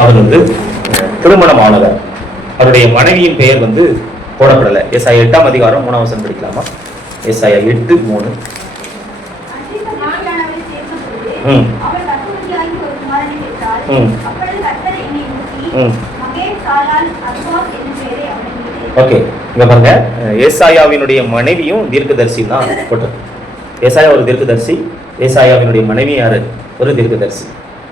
அவர் வந்து திருமணமானவர். அவருடைய மனைவியின் பெயர் வந்து போடப்படலை. ஏசாயா 8ஆம் அதிகாரம் 3ஆம் வசனம் படிக்கலாமா? ஏசாயா 8:3. ஓகே, இங்க பாருங்க, ஏசாயாவினுடைய மனைவியும் தீர்க்கதரிசி தான் போட்டது. ஏசாயா ஒரு தீர்க்கதரிசி, ஏசாயாவினுடைய மனைவி யாரு? ஒரு தீர்க்கதரிசி.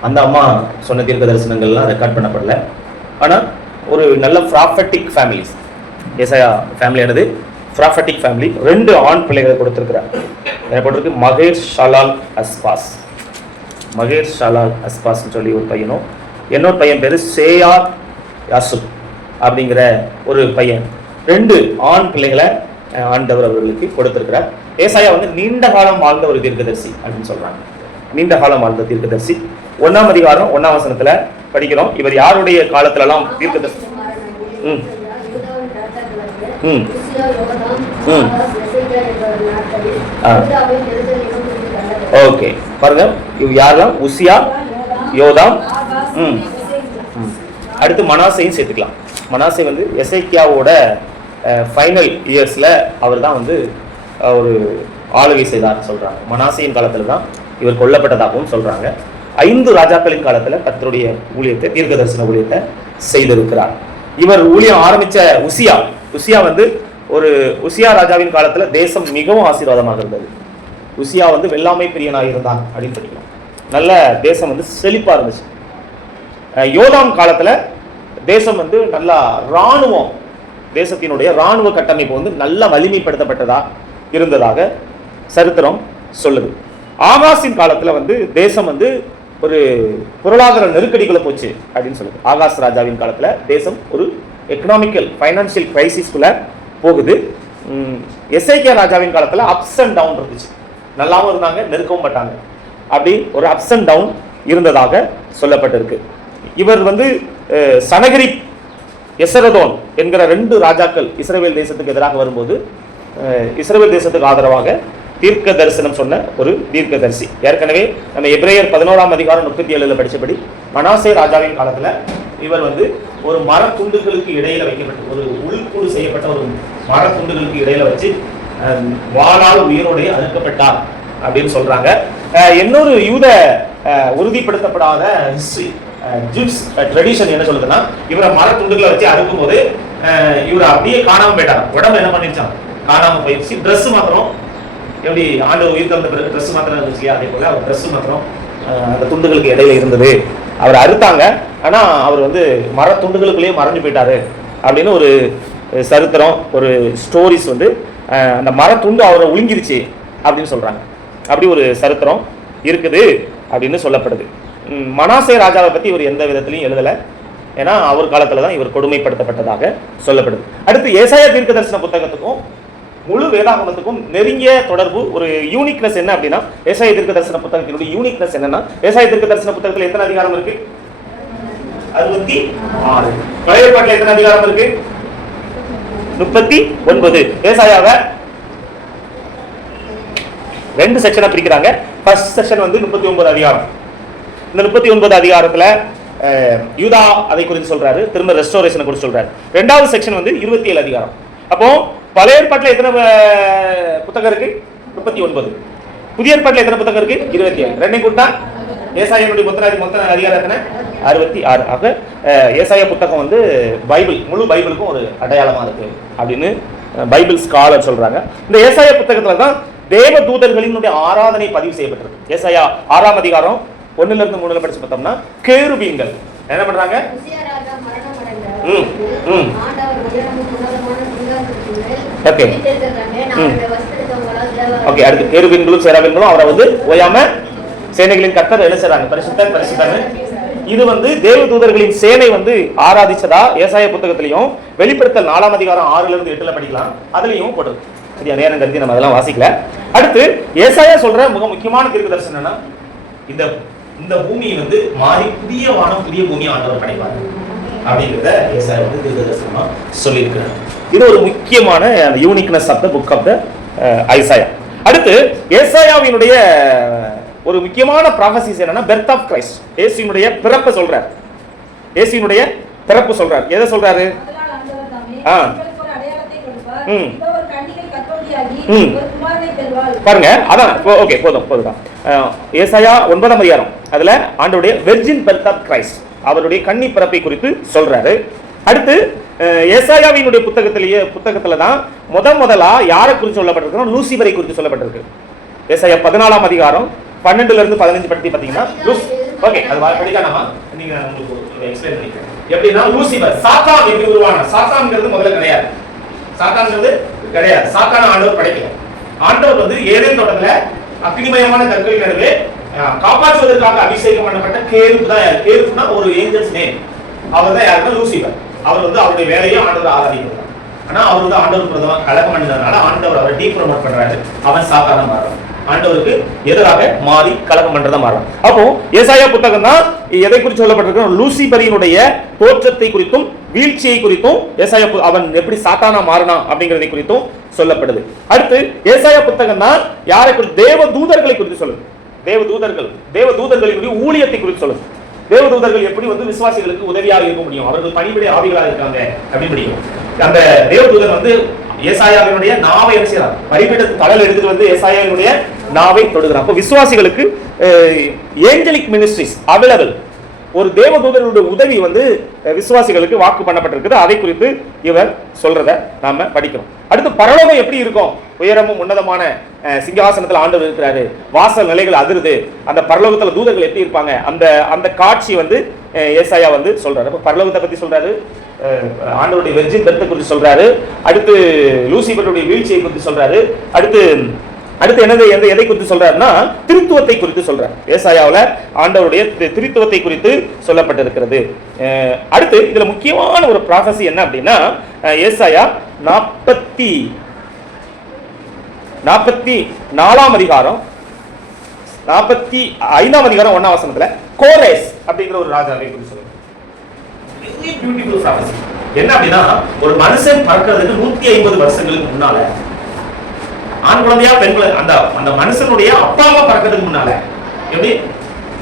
அந்த அம்மா சொன்ன தீர்க்க தரிசனங்கள்லாம் ரெக்கார்ட் பண்ணப்படல. ஆனா ஒரு நல்ல ப்ராஃபட்டிக் ஃபேமிலிஸ். ஏசாயா ஃபேமிலியானது ப்ராஃபட்டிக் ஃபேமிலி. 2 ஆண் பிள்ளைகளை கொடுத்திருக்கிறார். என்ன போட்டிருக்கு? மகேர் ஷலால் அஸ்பாஸ். மகேர் ஷலால் அஸ்பாஸ்ன்னு சொல்லி ஒரு பையனும், இன்னொரு பையன் பேரு சேயார் யாசுப் அப்படிங்கிற ஒரு பையன். 2 ஆண் பிள்ளைகளை ஆண்டவர் அவர்களுக்கு கொடுத்திருக்கிறார். ஏசாயா வந்து நீண்ட காலம் வாழ்ந்த ஒரு தீர்க்கதரிசி அப்படின்னு சொல்றாங்க. நீண்ட காலம் வாழ்ந்த தீர்க்கதரிசி. 1ஆம் அதிகாரம் 1ஆம் வசனத்துல படிக்கிறோம். இவர் யாருடைய காலத்துல எல்லாம் தீர்க்கதரிசி? ஓகே, பாருங்க, இவ யாரெல்லாம்? உசியா, யோதாம். அடுத்து மனாசையும் சேர்த்துக்கலாம். மனாசை வந்து எசேக்கியாவோட ஃபைனல் இயர்ஸ்ல அவர் தான் வந்து ஒரு ஆளுகை செய்தார் சொல்றாங்க. மனாசையின் காலத்துல தான் இவர் கொல்லப்பட்டதாகவும் சொல்றாங்க. 5 ராஜாக்களின் காலத்துல கர்த்தருடைய ஊழியத்தை, தீர்க்க தரிசன ஊழியத்தை செய்திருக்கிறார். இவர் ஊழியம் ஆரம்பிச்ச உசியா வந்து உசியா ராஜாவின் காலத்துல தேசம் மிகவும் ஆசீர்வாதமாக இருந்தது. உசியா வந்து வெள்ளாமை பிரியனாக இருந்தான் அப்படின்னு படிக்கலாம். நல்ல தேசம் வந்து செழிப்பா இருந்துச்சு. யோதாம் காலத்துல தேசம் வந்து நல்லா இராணுவம், தேசத்தினுடைய இராணுவ கட்டமைப்பு வந்து நல்ல வலிமைப்படுத்தப்பட்டதா இருந்ததாக சரித்திரம் சொல்லுது. ஆகாசின் காலத்துல வந்து தேசம் வந்து ஒரு பொருளாதார நெருக்கடிக்குள்ள போச்சு அப்படின்னு சொல்லுது. ஆகாஷ் ராஜாவின் காலத்துல தேசம் ஒரு எக்கனாமிக்கல் ஃபைனான்சியல் கிரைசிஸ்குள்ள போகுது. எசேக்கியா ராஜாவின் காலத்துல அப்ஸ் அண்ட் டவுன் இருந்துச்சு. நல்லாவும் இருந்தாங்க, நெருக்கவும் பட்டாங்க. அப்படி ஒரு அப்ஸ் அண்ட் டவுன் இருந்ததாக சொல்லப்பட்டிருக்கு. இவர் வந்து சனகரிப், எசரதோன் என்கிற 2 ராஜாக்கள் இஸ்ரவேல் தேசத்துக்கு எதிராக வரும்போது இஸ்ரவேல் தேசத்துக்கு ஆதரவாக தீர்க்க தரிசனம் சொன்ன ஒரு தீர்க்கதரிசி. ஏற்கனவே நம்ம எபிரேயர் 11ஆம் அதிகாரம் 37 படிச்சபடி மனாசே ராஜாவின் காலத்துல இவர் வந்து ஒரு மரத்துண்டுகளுக்கு இடையில வைக்கப்பட்ட, ஒரு உள்கூடு செய்யப்பட்ட ஒரு மரத்துண்டுகளுக்கு இடையில வச்சு வாளால் உயிரோடைய அறுக்கப்பட்டார் அப்படின்னு சொல்றாங்க. இன்னொரு யூத உறுதிப்படுத்தப்படாத ஹிஸ்டரி, ஜூஸ் ட்ரெடிஷன் என்ன சொல்லுதுன்னா, இவரை மரத்துண்டுகளை வச்சு அறுக்கும் போது இவரை அப்படியே காணாம போயிட்டார். உடம்பு என்ன பண்ணிருச்சான்? காணாம போயிடுச்சு. ட்ரெஸ் மாத்திரம், எப்படி ஆண்டவர் உயிர் தந்த பிறகு ட்ரெஸ் மாத்திரம் இருந்துச்சு, அதே போல அவர் ட்ரெஸ் மாத்திரம் அந்த துண்டுகளுக்கு இடையில இருந்தது. அவர் அறுத்தாங்க, ஆனா அவர் வந்து மர துண்டுகளுக்குள்ளேயே மறைஞ்சு போயிட்டாரு அப்படின்னு ஒரு சரித்திரம், ஒரு ஸ்டோரிஸ் வந்து அந்த மர துண்டு அவரை ஒழுங்கிருச்சு அப்படின்னு சொல்றாங்க. அப்படி ஒரு சரித்திரம் இருக்குது அப்படின்னு சொல்லப்படுது. மனாசே ராஜாவை பத்தி இவர் எந்த விதத்திலையும் எழுதலை. ஏன்னா அவர் காலத்துல தான் இவர் கொடுமைப்படுத்தப்பட்டதாக சொல்லப்படுது. அடுத்து ஏசாயா தீர்க்க தரிசன புத்தகத்துக்கும் முழு வேதாகமத்துக்கும் நெருங்கிய தொடர்பு, ஒரு யூனிக்னஸ் என்ன அப்படின்னா, ஏசாயா தீர்க்க தரிசன புத்தகத்தினுடைய யூனிக்னஸ் என்னன்னா, ஏசாயா தீர்க்க தரிசன புத்தகத்தில் எத்தனை அதிகாரம் இருக்கு? 66. பழைய ஏற்பாட்டில் எத்தனை அதிகாரம் இருக்கு? 39. ஏசாயாவை 2 செக்ஷனா பிரிக்கிறாங்க. ஃபர்ஸ்ட் செக்ஷன் வந்து 39 அதிகாரம். இந்த 39 அதிகாரத்துல யூதா அதை குறித்து சொல்றாரு, திரும்ப ரெஸ்டோரேஷனை குறித்து சொல்றாரு. 2வது செக்ஷன் வந்து 27 அதிகாரம். அப்போ பழைய ஏற்பாட்டில் எத்தனை புத்தகம் இருக்கு? 39. புதிய ஏற்பாட்டில் எத்தனை புத்தகம் இருக்கு? 27. ரெண்டையும் கூட்டா ஏசாயாவுடைய மொத்த அதிகாரம் எத்தனை? 66. ஆக ஏசாயா புத்தகம் வந்து பைபிள், முழு பைபிளுக்கும் ஒரு அடையாளமா இருக்கு அப்படின்னு பைபிள் ஸ்காலர் சொல்றாங்க. இந்த ஏசாயா புத்தகத்துல தான் தேவ தூதர்களினுடைய ஆராதனை பதிவு செய்யப்பட்டிருக்கு. ஏசாயா 6ஆம் அதிகாரம் 1-3 படிச்சு பார்த்தோம்னா, கேருபீன்கள் என்ன பண்றாங்க? அடுத்து கேருபீன்களும் சேராபீன்களும் அவரை வந்து ஓயாம சேனைகளின் கர்த்தர் என்ன செய்றாங்க? பரிசுத்தர் பரிசுத்தர். இது வந்து தேவ தூதர்களின் சேனை வந்து ஆராதிச்சதா ஏசாயா புத்தகத்திலையும், வெளிப்படுத்தல் 4ஆம் அதிகாரம் 6-8 படிக்கலாம், அதுலயும் போடுது. சரியா, நேரம் கருதி நம்ம அதெல்லாம் வாசிக்கல. அடுத்து ஏசாயா சொல்ற மிக முக்கியமான தீர்க்க தரிசனம் என்னன்னா, இந்த பூமி வந்து மாறி புதிய வானம் புதிய பூமி ஆண்டவர் படைப்பார் அப்படிங்கிறத ஏசாயா வந்து தீர்க்க தரிசனமா சொல்லியிருக்கிறார். இது ஒரு முக்கியமான uniqueness of the book of the Isaiah. அடுத்து ஏசாயாவினுடைய ஒரு முக்கியமான ப்ராஃபசிஸ் என்னன்னா, பெர்த் ஆஃப் கிரைஸ்ட், இயேசுவினுடைய பிறப்பை சொல்றார். இயேசுவினுடைய பிறப்பு சொல்றாரு. எதை சொல்றாரு? பாருங்க, அதான் ஓகே, போதும். ஏசாயா 9ஆம் அதிகாரம், அதுல ஆண்டவருடைய வெர்ஜின் பர்த் ஆஃப் கிரைஸ்ட், அவருடைய கன்னி பிறப்பை குறித்து சொல்றாரு. அடுத்து ஏசாயாவினுடைய புத்தகத்துல தான் முதலா யாரை குறித்து சொல்லப்பட்டிருக்கு? லூசிபரை குறித்து சொல்லப்பட்டிருக்கு. ஏசாயா 14ஆம் அதிகாரம் 12ல இருந்து 15 பத்தி பாத்தீங்கன்னா, ஓகே, அது படிக்காம நீங்க உங்களுக்கு எக்ஸ்பிளைன் பண்ணிக்கிறேன். எப்படின்னா லூசிபர், சாத்தான் எப்படி உருவான? சாத்தான்ங்கிறது முதல்ல கிடையாது. சாத்தான ஆண்டவர் படைக்கல. ஆண்டவர் வந்து ஏதேன் தோட்டத்துல அக்னிமயமான கற்களின் நடுவே காப்பாற்றுவதற்காக அபிஷேகம் பண்ணப்பட்ட கேருப் தான். யார்? கேருப்னா ஒரு ஏஞ்சல்ஸ் நேம். அவர் தான் யாருன்னா லூசிபர். அவர் வந்து அவருடைய வேலையை ஆண்டவர் ஆராதிக்கிறார். ஆனா அவர் வந்து ஆண்டவர் பிரதம கலகம் பண்ணதுனால ஆண்டவர் அவரை டீப்ரமோட் பண்றாரு. அவன் சாத்தான மாறுறான், ஆண்டவருக்கு எதிராக மாறி கலகம் பண்றதா மாறுறான். அப்போ ஏசாயா புத்தகம் தான் எதை குறித்து சொல்லப்பட்டிருக்கு? லூசிபரினுடைய தோற்றத்தை குறித்தும் வீழ்ச்சியை குறித்தும் ஏசாயா அவன் எப்படி சாத்தானா மாறினான் அப்படிங்கறதை குறித்தும் சொல்லப்படுது. அடுத்து ஏசாயா புத்தகம் தான் யாரை குறித்து? தேவ தூதர்களை குறித்து சொல்லுது. தேவதூதர்களினுடைய ஊழியத்தை குறித்து சொல்லுது. தேவதூதர்கள் எப்படி வந்து விசுவாசிகளுக்கு உதவியாக இருக்க முடியும், அவர்கள் பணிபுரிய ஆவிகளாக இருக்காங்க அப்படின்னு முடியும். அந்த தேவதூதன் வந்து ஏசாயாவினுடைய நாவை என்ன செய்யறார்? பரிபீடத்து கடல் எடுத்துட்டு வந்து ஏசாயாவினுடைய நாவை தொடுகிறார். அப்போ விசுவாசிகளுக்கு ஏஞ்சலிக் மினிஸ்ட்ரிஸ் அவைலபிள். ஒரு தேவதூதனுடைய உதவி வந்து விசுவாசிகளுக்கு வாக்கு பண்ணப்பட்டிருக்குது. அதை குறித்து இவர் சொல்றத நாம படிக்கிறோம். அடுத்து பரலோகம் எப்படி இருக்கும்? உயரமும் உன்னதமான சிங்காசனத்தில் ஆண்டவர் இருக்கிறாரு, வாசல் நிலைகள் அதிருது. அந்த பரலோகத்துல தூதர்கள் எப்படி இருப்பாங்க? அந்த காட்சி வந்து ஏசாயா வந்து சொல்றாரு. அப்ப பரலோகத்தை பத்தி சொல்றாரு, ஆண்டவருடைய வெர்ஜின் பர்த் குறித்து சொல்றாரு. அடுத்து லூசிபருடைய வீழ்ச்சியை குறித்து சொல்றாரு. அடுத்து எதை குறித்து சொல்றாருன்னா திருத்துவத்தை குறித்து சொல்றார். ஏசாயாவுல ஆண்டவருடைய திருத்துவத்தை குறித்து சொல்லப்பட்டிருக்கிறது. அடுத்து இதுல முக்கியமான ஒரு ப்ராஃபஸி என்ன அப்படின்னா, ஏசாயா 44ஆம் அதிகாரம் 45ஆம் அதிகாரம் 1ஆம் வசனத்துல கோரேஸ் அப்படிங்கிற ஒரு ராஜாவை குறித்து சொல்றார். Very beautiful prophecy. என்ன அப்படின்னா, ஒரு மனுஷன் பறக்கிறதுக்கு 150 வருஷங்களுக்கு முன்னால ஆண் குழந்தையா பெண் குழந்தை அந்த மனுஷனுடைய அப்பா அம்மா பறக்கிறதுக்கு முன்னால எப்படி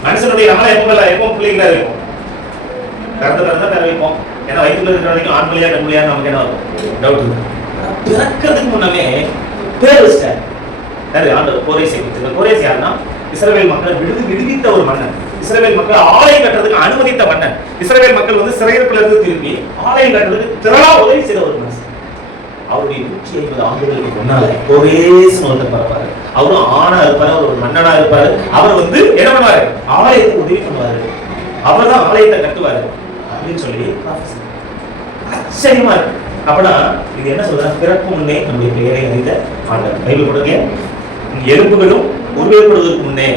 மனுஷனுடைய நம்மள எப்போ பிள்ளைங்களா இருக்கும்? பிறந்த பேர் வைப்போம். ஏன்னா வயிற்றுல இருக்கிற வரைக்கும் ஆண் பிள்ளையா பெண் பிள்ளையா நமக்கு என்ன டவுட். பிறக்கிறதுக்கு முன்னமே பேர் வச்சிட்டாரு ஆண்டவர். கோரேஸ் யாருன்னா இஸ்ரவேல் மக்கள் விடுவித்த ஒரு மன்னன். இஸ்ரவேல் மக்கள் ஆலயம் கட்டுறதுக்கு அனுமதித்த மன்னன். இஸ்ரவேல் மக்கள் வந்து சிறையிருப்புல இருந்து திருப்பி ஆலயம் கட்டுறதுக்கு திரளா உதவி செய்த ஒரு மனுஷன். அவருடைய 150 ஆண்டுகளுக்கு முன்னால கோரேஸ் ஒருத்தர் பரப்பாரு. அவரும் ஆணா இருப்பாரு, அவர் ஒரு மன்னனா இருப்பாரு. அவர் வந்து என்ன பண்ணுவாரு? ஆலயத்துக்கு உதவி பண்ணுவாரு. அவர் தான் ஆலயத்தை கட்டுவாரு அப்படின்னு சொல்லி ஆச்சரியமா இருக்கு. அப்படின்னா இது என்ன சொல்றாங்க? பிறப்பு முன்னே நம்முடைய பெயரை அறிந்த ஆண்டவர். பைபிள் கொடுங்க, எலும்புகளும் உருவேற்படுவதற்கு முன்னே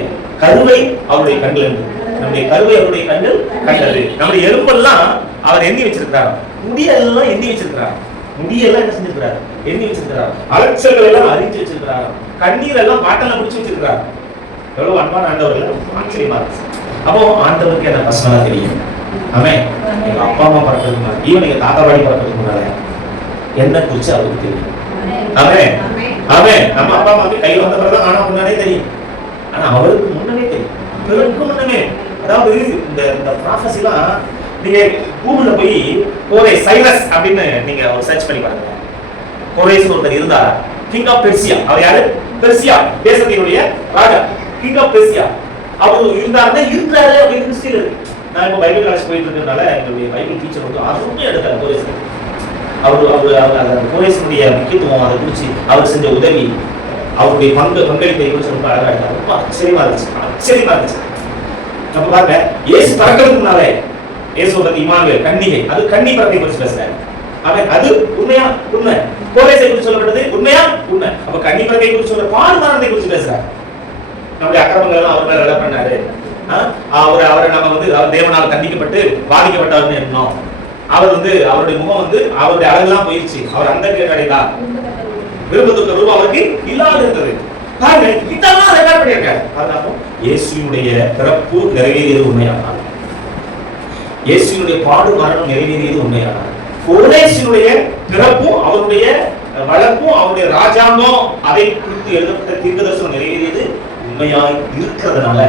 கருவை அவருடைய கண்கள், நம்முடைய கருவை அவருடைய கண்கள் கண்டது. நம்முடைய எலும்பெல்லாம் அவர் எண்ணி வச்சிருக்கிறார். முடியெல்லாம் எண்ணி வச்சிருக்கிறார். முடியெல்லாம் என்ன செஞ்சிருக்கிறார்? எண்ணி வச்சிருக்கிறார். அலட்சல்கள் எல்லாம் அறிஞ்சு வச்சிருக்கிறார். கண்ணீர் எல்லாம் பாட்டெல்லாம் பிடிச்சு வச்சிருக்கிறார். எவ்வளவு அன்பான ஆண்டவர்கள். ஆச்சரியமா இருக்கு. அப்போ ஆண்டவருக்கு என்ன பர்சனலா தெரியும். ஆமென். எங்க அப்பா அம்மா பறக்கிறதுக்கு முன்னாடி, ஈவன் எங்க தாத்தா பாட்டி பறக்கிறதுக்கு முன்னால என்ன குறிச்சு அவருக்கு தெரியும். ஆமென். ஆமென். நம்ம அப்பா அம்மாவுக்கு கை வந்த பிறகுதான் ஆனா முன்னாடியே தெரியும். ஆனா அவருக்கு முன்னமே தெரியும். பிறருக்கு முன்னமே. அதாவது இந்த ப்ராஃபஸிலாம் நீங்க கூகுள்ல போய் கோரேஸ் சைரஸ் அப்படின்னு நீங்க சர்ச் பண்ணி பாருங்க. கோரேஸ் ஒருத்தர் இருந்தாரா? King of Persia. அவர் யாரு? பெர்சியா தேசத்தினுடைய ராஜா, கிங் ஆஃப் பெர்சியா. அவர் இருந்தாருன்னா இருக்கிறாரு அப்படின்னு ஹிஸ்டரியில இருக்கு. நான் இப்போ பைபிள் கிளாஸ் போயிட்டு இருக்கிறதுனால என்னுடைய பைபிள் டீச்சர் வந்து அருமையா எடுத்தார் கோரேஸ். அவர் அந்த கோரேஸினுடைய முக்கியத்துவம், அதை குறிச்சு அவர் செஞ்ச உதவி, அவருடைய பங்களிப்பை குறிச்சு ரொம்ப அழகா எடுத்தார். ரொம்ப ஆச்சரியமா இருந்துச்சு. அப்ப பாருங்க, இயேசு பறக்கிறதுக்கு முன்னாலே இயேசுவோட இமானுவேல் கன்னிகை, அது கன்னி பறவை குறித்து பேசுறாரு. அது உண்மை. கோரேஸை குறித்து சொல்லப்பட்டது உண்மை. அப்ப கன்னி பறவை குறித்து சொல்ற பால்மானத்தை குறித்து பேசுறாரு. நம்முடைய அக்கிரமங்கள் எல்லாம் அவர் மேல இட பண்ணாரு. அவரை நம்ம வந்து அவர் தேவனால் கண்டிக்கப்பட்டு பாதிக்கப்பட்டவர்னு எண்ணோம். அவர் வந்து அவருடைய முகம் வந்து அவருடைய அழகெல்லாம் போயிடுச்சு. அவர் அந்த கேட்டா விருப்பத்துக்கு ரூபம் அவருக்கு இல்லாத இருந்தது. பாருங்க, இதெல்லாம் ரெக்கார்ட் பண்ணியிருக்காரு. அதனால இயேசுவினுடைய பிறப்பு நிறைவேறியது உண்மையானால், இயேசுவினுடைய பாடு மரணம் நிறைவேறியது உண்மையானால், கோரேசினுடைய பிறப்பும் அவருடைய வளர்ப்பும் அவருடைய ராஜாங்கம் அதை குறித்து எழுதப்பட்ட தீர்க்கதரிசனம் நிறைவேறியது உண்மையாய் இருக்கிறதுனால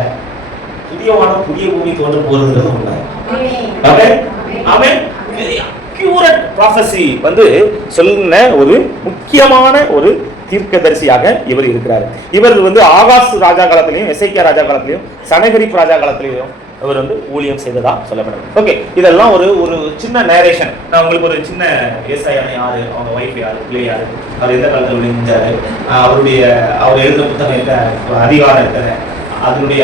புதிய வானம் புதிய பூமி தோன்ற போகிறது உண்மை. அவன் அக்யூரேட் ப்ராஃபஸி வந்து சொன்ன ஒரு முக்கியமான ஒரு தீர்க்கதரிசியாக இவர் இருக்கிறார். இவர் வந்து ஆகாஸ் ராஜா காலத்திலையும் எசேக்கியா ராஜா காலத்திலையும் சனகரிப் ராஜா காலத்திலையும் இவர் வந்து ஊழியம் செய்ததா சொல்லப்படுது. ஓகே, இதெல்லாம் ஒரு ஒரு சின்ன நேரேஷன். நான் உங்களுக்கு ஒரு சின்ன ஏசாயான யாரு, அவங்க ஒய்ஃப் யாரு, பிள்ளை யாரு, அவர் எந்த காலத்தில் விழுந்தாரு, அவர் எழுதின புத்தகம் எந்த அதிகாரம் எத்தனை, அதனுடைய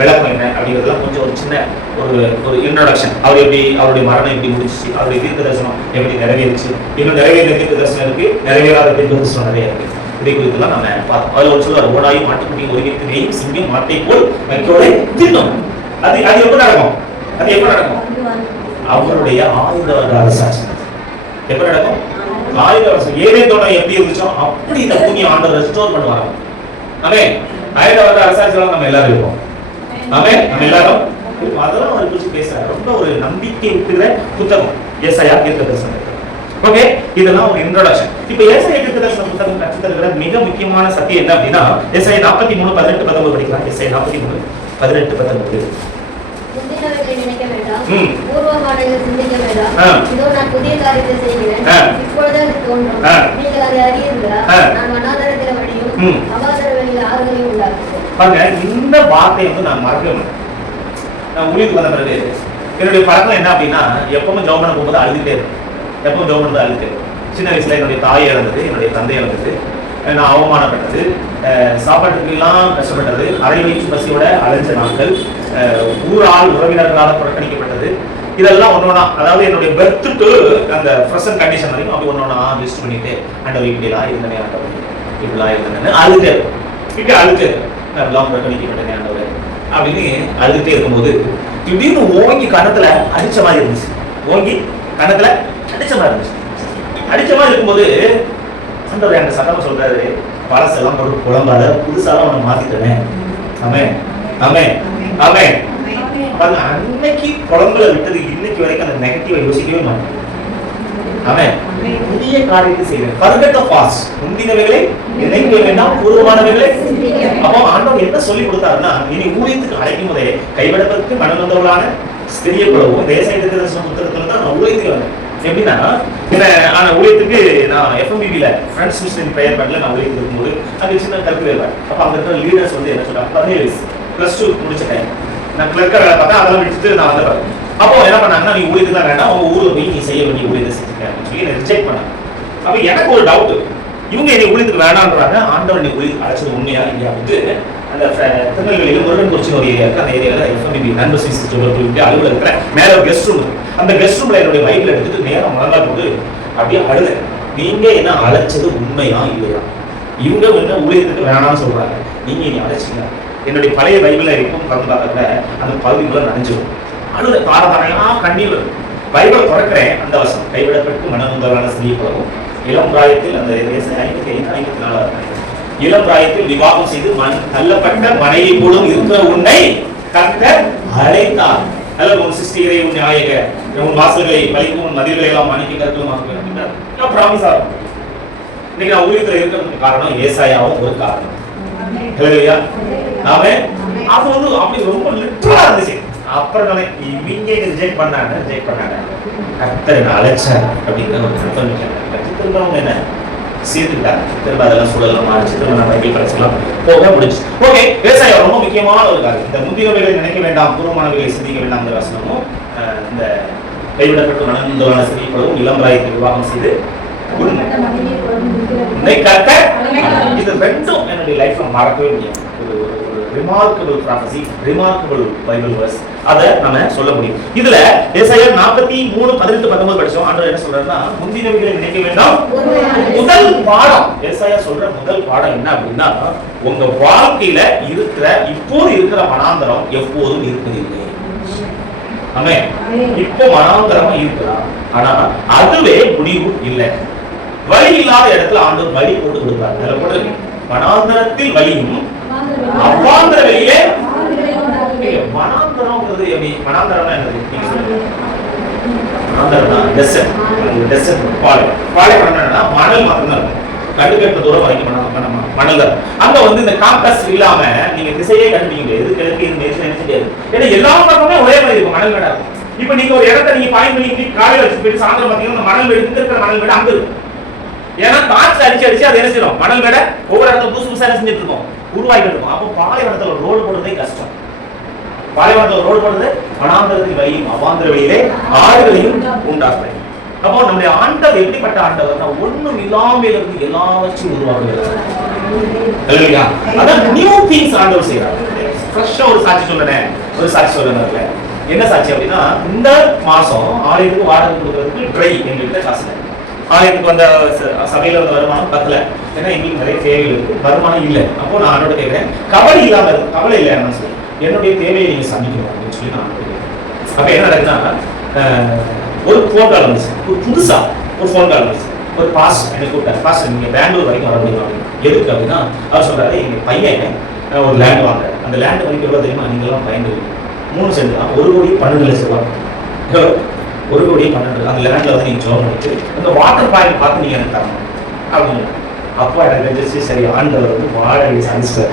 விளக்கம் என்ன அப்படிங்கிறதுலாம் கொஞ்சம் ஒரு சின்ன ஒரு இன்ட்ரோடக்ஷன். அவர் எப்படி, அவருடைய மரணம் எப்படி முடிஞ்சிச்சு, அவருடைய தீர்க்க தரிசனம் எப்படி நிறைவேறிச்சு, இன்னும் நிறைவேறிய தீர்க்க தரிசனம் இருக்கு, நிறைவேறாத தீர்க்க தரிசனம் நிறைய இருக்கு. இதை குறித்துலாம் நம்ம பார்த்தோம். அதில் ஒரு சொல்லுவார், ஓடாயும் மாட்டுக்குட்டி ஒருங்கிற்கு நெய்யும் சிங்கம் மாட்டை போல் வைக்கோட தின்னும். அது எப்ப நடக்கும்? அது எப்ப நடக்கும்? அவருடைய 1000 வருட அரசாட்சி எப்ப நடக்கும்? 1000 வருஷம். ஏதேன் தோட்டம் எப்படி இருந்துச்சோ அப்படி இந்த பூமியை ஆண்டவர் ரெஸ்டோர் பண்ணுவாங்க. ஆமே 1000 வருட அரசாட்சியில நம்ம எல்லாரும் இருப்போம். ஆமே நம்ம எல்லாரும் அதெல்லாம் அவர் குறித்து பேசுறாரு. ரொம்ப ஒரு நம்பிக்கை விட்டுகிற புத்தகம் ஏசாயா தீர்க்கதரிசனம். ஓகே, இதெல்லாம் ஒரு இன்ட்ரோடக்ஷன். இப்போ ஏசாயா தீர்க்கதரிசன புத்தகம் கற்றுத்தருகிற மிக முக்கியமான சத்தியம் என்ன அப்படின்னா, ஏசாயா 43:18-19 படிக்கலாம். ஏசாயா 43:18-19. முந்தினவைகளை நினைக்க வேண்டாம், பூர்வமானவைகளை சிந்திக்க வேண்டாம். இதோ நான் புதிய காரியத்தை செய்கிறேன், இப்பொழுது அது தோன்றும், நீங்கள் அதை அறியீர்களா? நான் வனாந்தரத்தில் வழியும் அவாந்தர வெளியில் ஆறுகளையும் உண்டாக்குகிறேன். பாருங்க, இந்த வார்த்தையை வந்து நான் மறக்கவே மாட்டேன். நான் ஊழியத்துக்கு வந்த பிறகு என்னுடைய பழக்கம் என்ன அப்படின்னா, எப்பவும் ஜெபம் பண்ண போகும்போது அழுதுட்டே இருக்கும். எப்பவும் ஜெபம் பண்ணது அழுதுட்டே இருக்கும். சின்ன வயசுல என்னுடைய தாய் இழந்தது, என்னுடைய தந்தை இழந்தது, நான் அவமானப்பட்டது, சாப்பாட்டுக்கெல்லாம் கஷ்டப்பட்டது, அரை வயிற்று பசியோட அலைஞ்ச நாட்கள், ஊரால் உறவினர்களால் புறக்கணிக்கப்பட்டது, இதெல்லாம் ஒன்னொன்னா, அதாவது என்னுடைய பெர்த் டு அந்த ப்ரெசன்ட் கண்டிஷன் வரைக்கும் அப்படி ஒன்னொன்னா லிஸ்ட் பண்ணிட்டு ஆண்டவர் இப்படிலாம் இருந்தனே, ஆண்டவர் இப்படிலாம் இருந்தேன்னு அழுதே இருக்கும். இப்படி அழுது எல்லாம் புறக்கணிக்கப்பட்டனே ஆண்டவர் அப்படின்னு அழுதுட்டே இருக்கும்போது திடீர்னு ஓங்கி கணத்துல அடிச்ச மாதிரி இருந்துச்சு. ஓங்கி கணத்துல அடிச்ச மாதிரி இருந்துச்சு. அடிச்ச மாதிரி இருக்கும்போது ஆண்டவர் எங்க சத்தமா சொல்றாரு, பழசெல்லாம் போட்டு குழம்பாத, புதுசாலாம் உன்னை மாத்திட்டேன். ஆமே ஆமே ஆமே. அன்னைக்கு குழம்புல விட்டது இன்னைக்கு வரைக்கும் அந்த நெகட்டிவா யோசிக்கவே மாட்டேன். ஆமே, புதிய காரியத்தை செய்வேன். Forget the past. முந்தினவைகளை நினைக்க வேண்டாம், பூர்வமானவைகளை. அப்போ ஆண்டவர் என்ன சொல்லி கொடுத்தாருன்னா, இனி ஊழியத்துக்கு அழைக்கும் போதே கைவிடப்பட்டு மனநொந்தவளான ஸ்திரியை போலவும் இந்த ஏசாயா தீர்க்கதரிசன புத்தகத்துல தான் நான் ஊழியத்துக்கு வந்தேன். எப்படின்னா, ஆனா ஊழியத்துக்கு நான் FMBB-ல ஃப்ரெண்ட்ஸ் மிஷன் பிரேயர் பேட்ல நான் ஊழியத்துக்கு இருக்கும்போது அங்கே சின்ன கல்வி வேலை. அப்போ அங்க இருக்கிற லீடர்ஸ் வந்து என்ன சொல்றாங்க, 17 வயசு +2 முடிச்ச டைம் நான் கிளர்க்கா வேலை பார்த்தா அதெல்லாம் விட்டுட்டு நான் வந்துடுறேன். அப்போ என்ன பண்ணாங்கன்னா, நீ ஊழியத்துக்கு தான் வேண்டாம், உங்க ஊர்ல போய் நீ செய்ய வேண்டிய ஊழியத்தை செஞ்சுக்க அப்படின்னு சொல்லி என்னை ரிஜெக்ட் பண்ணாங்க. அப்போ எனக்கு ஒரு டவுட், இவங்க என்னை ஊழியத்துக்கு வேணான்றாங்க, ஆண்டவர் என்னை ஊழியத்துக்கு அழைச்சது உண்மையா இல்லையா அப்படின்ட்டு அந்த திருநெல்வேலியில் முருகன் ஒரு ஏரியா இருக்கு. அந்த ஏரியாவில் FMBB நண்பர் சொல்லிட்டு அலுவலகம் இருக்கிற மேல ஒரு கெஸ்ட் ரூம் இருக்கு. அந்த கெஸ்ட் ரூம்ல என்னுடைய பைபிள் எடுத்துட்டு நேரம் முழங்கால் போது அப்படியே அழுத, நீங்க என்ன அழைச்சது உண்மையா இல்லையா? இவங்க என்ன ஊழியத்துக்கு வேணாம்னு சொல்றாங்க, நீங்க என்னை அழைச்சிங்க. என்னுடைய பழைய பைபிள இருக்கும் பறந்து பார்த்தா அந்த பகுதிக்குள்ள நனைஞ்சிடும். அழுத தாரதாரையா கண்ணீர். பைபிளை திறக்கிறேன், அந்த வசனம் கைவிடப்பட்டு மனநொந்தவளான ஸ்திரீ போலவும் இளம் பிராயத்தில், அந்த 55-54 இளம் பிராயத்தில் விவாகம் செய்து தள்ளப்பட்ட மனைவி போலும் இருக்கிற உன்னை கர்த்தர் அழைத்தார். அல்ல உன் சிருஷ்டிகரை, உன் நியாயக, உன் வாசல்களை பலிக்கும், உன் மதில்களை எல்லாம் மன்னிக்க கருத்துமாக்குவேன் அப்படின்னா ப்ராமிஸ் ஆகும். இன்னைக்கு நான் ஊழியத்துல இருக்கிறதுக்கு காரணம் ஏசாயாவும் ஒரு காரணம். அது வந்து அப்படி ரொம்ப லிட்டரலா இருந்துச்சு. அப்புறம் இவங்க ரிஜெக்ட் பண்ணாங்க, கர்த்தர் அழைச்சார் அப்படிங்கிற ஒரு கன்ஃபர்மேஷன். அவங்க என்ன சேர்த்துக்கிட்டாங்க, திரும்ப அதெல்லாம் சூழலாம் மாறிச்சு, திரும்ப நம்ம பைபிள் படிச்சுலாம் போக முடிச்சு. ஓகே, விவசாயம் ரொம்ப முக்கியமான ஒரு காரியம். இந்த முந்தினவைகளை நினைக்க வேண்டாம், பூர்வமானவைகளை சிந்திக்க வேண்டாம் வசனமும், இந்த கைவிடப்பட்டு மனநொந்தவளான ஸ்திரீ போலவும் இளம் பிராயத்தில் விவாகம் செய்து இது ரெண்டும் என்னுடைய லைஃப்ல மறக்கவே முடியும். ஒரு remarkable prophecy, remarkable Bible verse, அதை நம்ம சொல்ல முடியும். இதுல ஏசாயா 43:18-19 படிச்சோம். ஆண்டவர் என்ன சொல்றாருன்னா, முந்தினவைகளை நினைக்க வேண்டாம். முதல் பாடம் ஏசாயா சொல்ற முதல் பாடம் என்ன அப்படின்னா, உங்க வாழ்க்கையில இருக்கிற இப்போது இருக்கிற மனாந்தரம் எப்போதும் இருப்பதில்லை. ஆமே, இப்போ மனாந்தரமா இருக்கலாம், ஆனா அதுவே முடிவு இல்லை. வழி இல்லாத இடத்துல ஆண்டவர் வழி போட்டு கொடுத்தார். அதுல போட்டு வனாந்தரத்தில் வழியும் அவாந்தர வெளியிலே. வனாந்தரம்ங்கிறது எப்படி? வனாந்தரம்னா என்னது? வனாந்தரம்னா டெசர்ட். டெசர்ட் பாலைவனம் என்னன்னா மணல் மட்டும்தான் இருக்கும். கண்டுகட்ட தூரம் வரைக்கும் மணல் தான். அங்க வந்து இந்த காம்பஸ் இல்லாம நீங்க திசையே கண்டுபிடிக்க முடியாது. எது கிழக்கு இது மேற்கு என்ன தெரியாது. ஏன்னா எல்லா பக்கமே ஒரே மாதிரி இருக்கும், மணல் மேடா இருக்கும். இப்ப நீங்க ஒரு இடத்த நீங்க பாயிண்ட் பண்ணி காலையில வச்சு போயிட்டு சாயந்தரம் பாத்தீங்கன்னா மணல் மேடு இங்க இருக்கிற மணல் மேடு அங்க இருக்கும். ஏன்னா காற்று அடிச்சு அது என்ன செய்யும், மணல் மேட ஒவ்வொரு இடத்துல புதுசு புதுசா என்ன செஞ்சுட்டு இருக்கோம், உருவாக்கிட்டு இருக்கும். அப்போ பாலைவனத்துல ரோடு போடுறதே கஷ்டம். பாலைவனத்துல ரோடு போடுறது வனாந்தரத்தில் வழியும் அவாந்தர வழியிலே ஆறுகளையும் உண்டாக்குறேன். அப்போ நம்முடைய ஆண்டவர் எப்படிப்பட்ட ஆண்டவர், ஒண்ணும் இல்லாம இருந்து எல்லாவற்றையும் உருவாக்குகிறார். அதான் நியூ திங்ஸ் ஆண்டவர் செய்யறார். ஃப்ரெஷ்ஷா ஒரு சாட்சி சொல்றேன். என்ன சாட்சி அப்படின்னா, இந்த மாசம் ஆலயத்துக்கு வாடகை கொடுக்கறதுக்கு ட்ரை எங்கள்கிட்ட காசு இல்லை. ஆலயத்துக்கு வந்த சபையில வந்த வருமானம் பத்தல. ஏன்னா எங்களுக்கு நிறைய தேவைகள் இருக்கு, வருமானம் இல்லை. அப்போ நான் ஆண்டோட கேட்கிறேன், கவலை இல்லாம இருக்கு, கவலை இல்லை என்ன சொல்லி என்னுடைய தேவையை நீங்க சந்திக்கணும் அப்படின்னு சொல்லி நான் கேட்கிறேன். அப்ப என்ன நடக்குதுன்னா, ஒரு போன் கால் வந்துச்சு, புதுசா ஒரு போன் கால் வந்துச்சு. ஒரு பாஸ் எனக்கு கூப்பிட்டாரு, பாஸ் நீங்க பெங்களூர் வரைக்கும் வர முடியும் அப்படின்னு. எதுக்கு அப்படின்னா, அவர் சொல்றாரு, எங்க பையன் ஒரு லேண்ட் வாங்க, அந்த லேண்ட் வரைக்கும் எவ்வளவு தெரியுமா, நீங்க எல்லாம் பயந்து 3 சென்ட் தான், 1,12,00,000. 1,12,00,000 அந்த லேண்ட்ல வந்து நீங்க ஜோன் பண்ணிட்டு அந்த வாட்டர் பாயிண்ட் பார்த்து நீங்க எனக்கு தரணும் அப்படின்னு. அப்போ எனக்கு தெரிஞ்சிச்சு, சரி ஆண்டவர் வந்து வாடகை சந்திச்சார்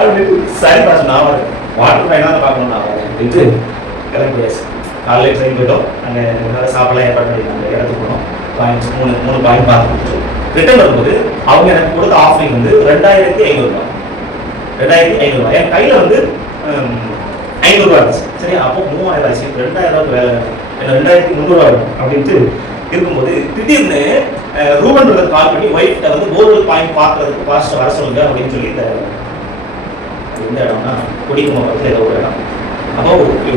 அப்படின்னு. சரி பாஸ், நான் வரேன், வாட்டர் பாயிண்ட் தான் பார்க்கணும் நான் வரேன் அப்படின்ட்டு கிளம்பியாச்சு. காலையில் ட்ரெயின் போயிட்டோம், அங்கே சாப்பிடலாம் ஏற்பாடு பண்ணியிருந்தாங்க, இடத்துக்கு போனோம். பாயிண்ட்ஸ் 3 பாயிண்ட் பார்த்துட்டு ரிட்டர்ன் வரும்போது அவங்க எனக்கு கொடுத்த ஆஃபரிங் வந்து 2,500 ரூபாய். 2,500 ரூபாய் என் கையில் வந்து 500 ரூபாய் இருந்துச்சு. சரி, அப்போ 3,000 ஆச்சு, 2,000 ரூபாய்க்கு வேலை என்ன 2,300 ரூபாய் அப்படின்ட்டு இருக்கும்போது திடீர்னு ரூபன் பிரதர் கால் பண்ணி ஒய்ஃப்ட வந்து போர்வெல் பாயிண்ட் பார்க்கறதுக்கு பாஸ்ட் வர சொல்லுங்க அப்படின்னு சொல்லி இந்த இடம்னா குடிக்குமா பக்கத்தில் ஏதோ ஒரு இடம். அப்போ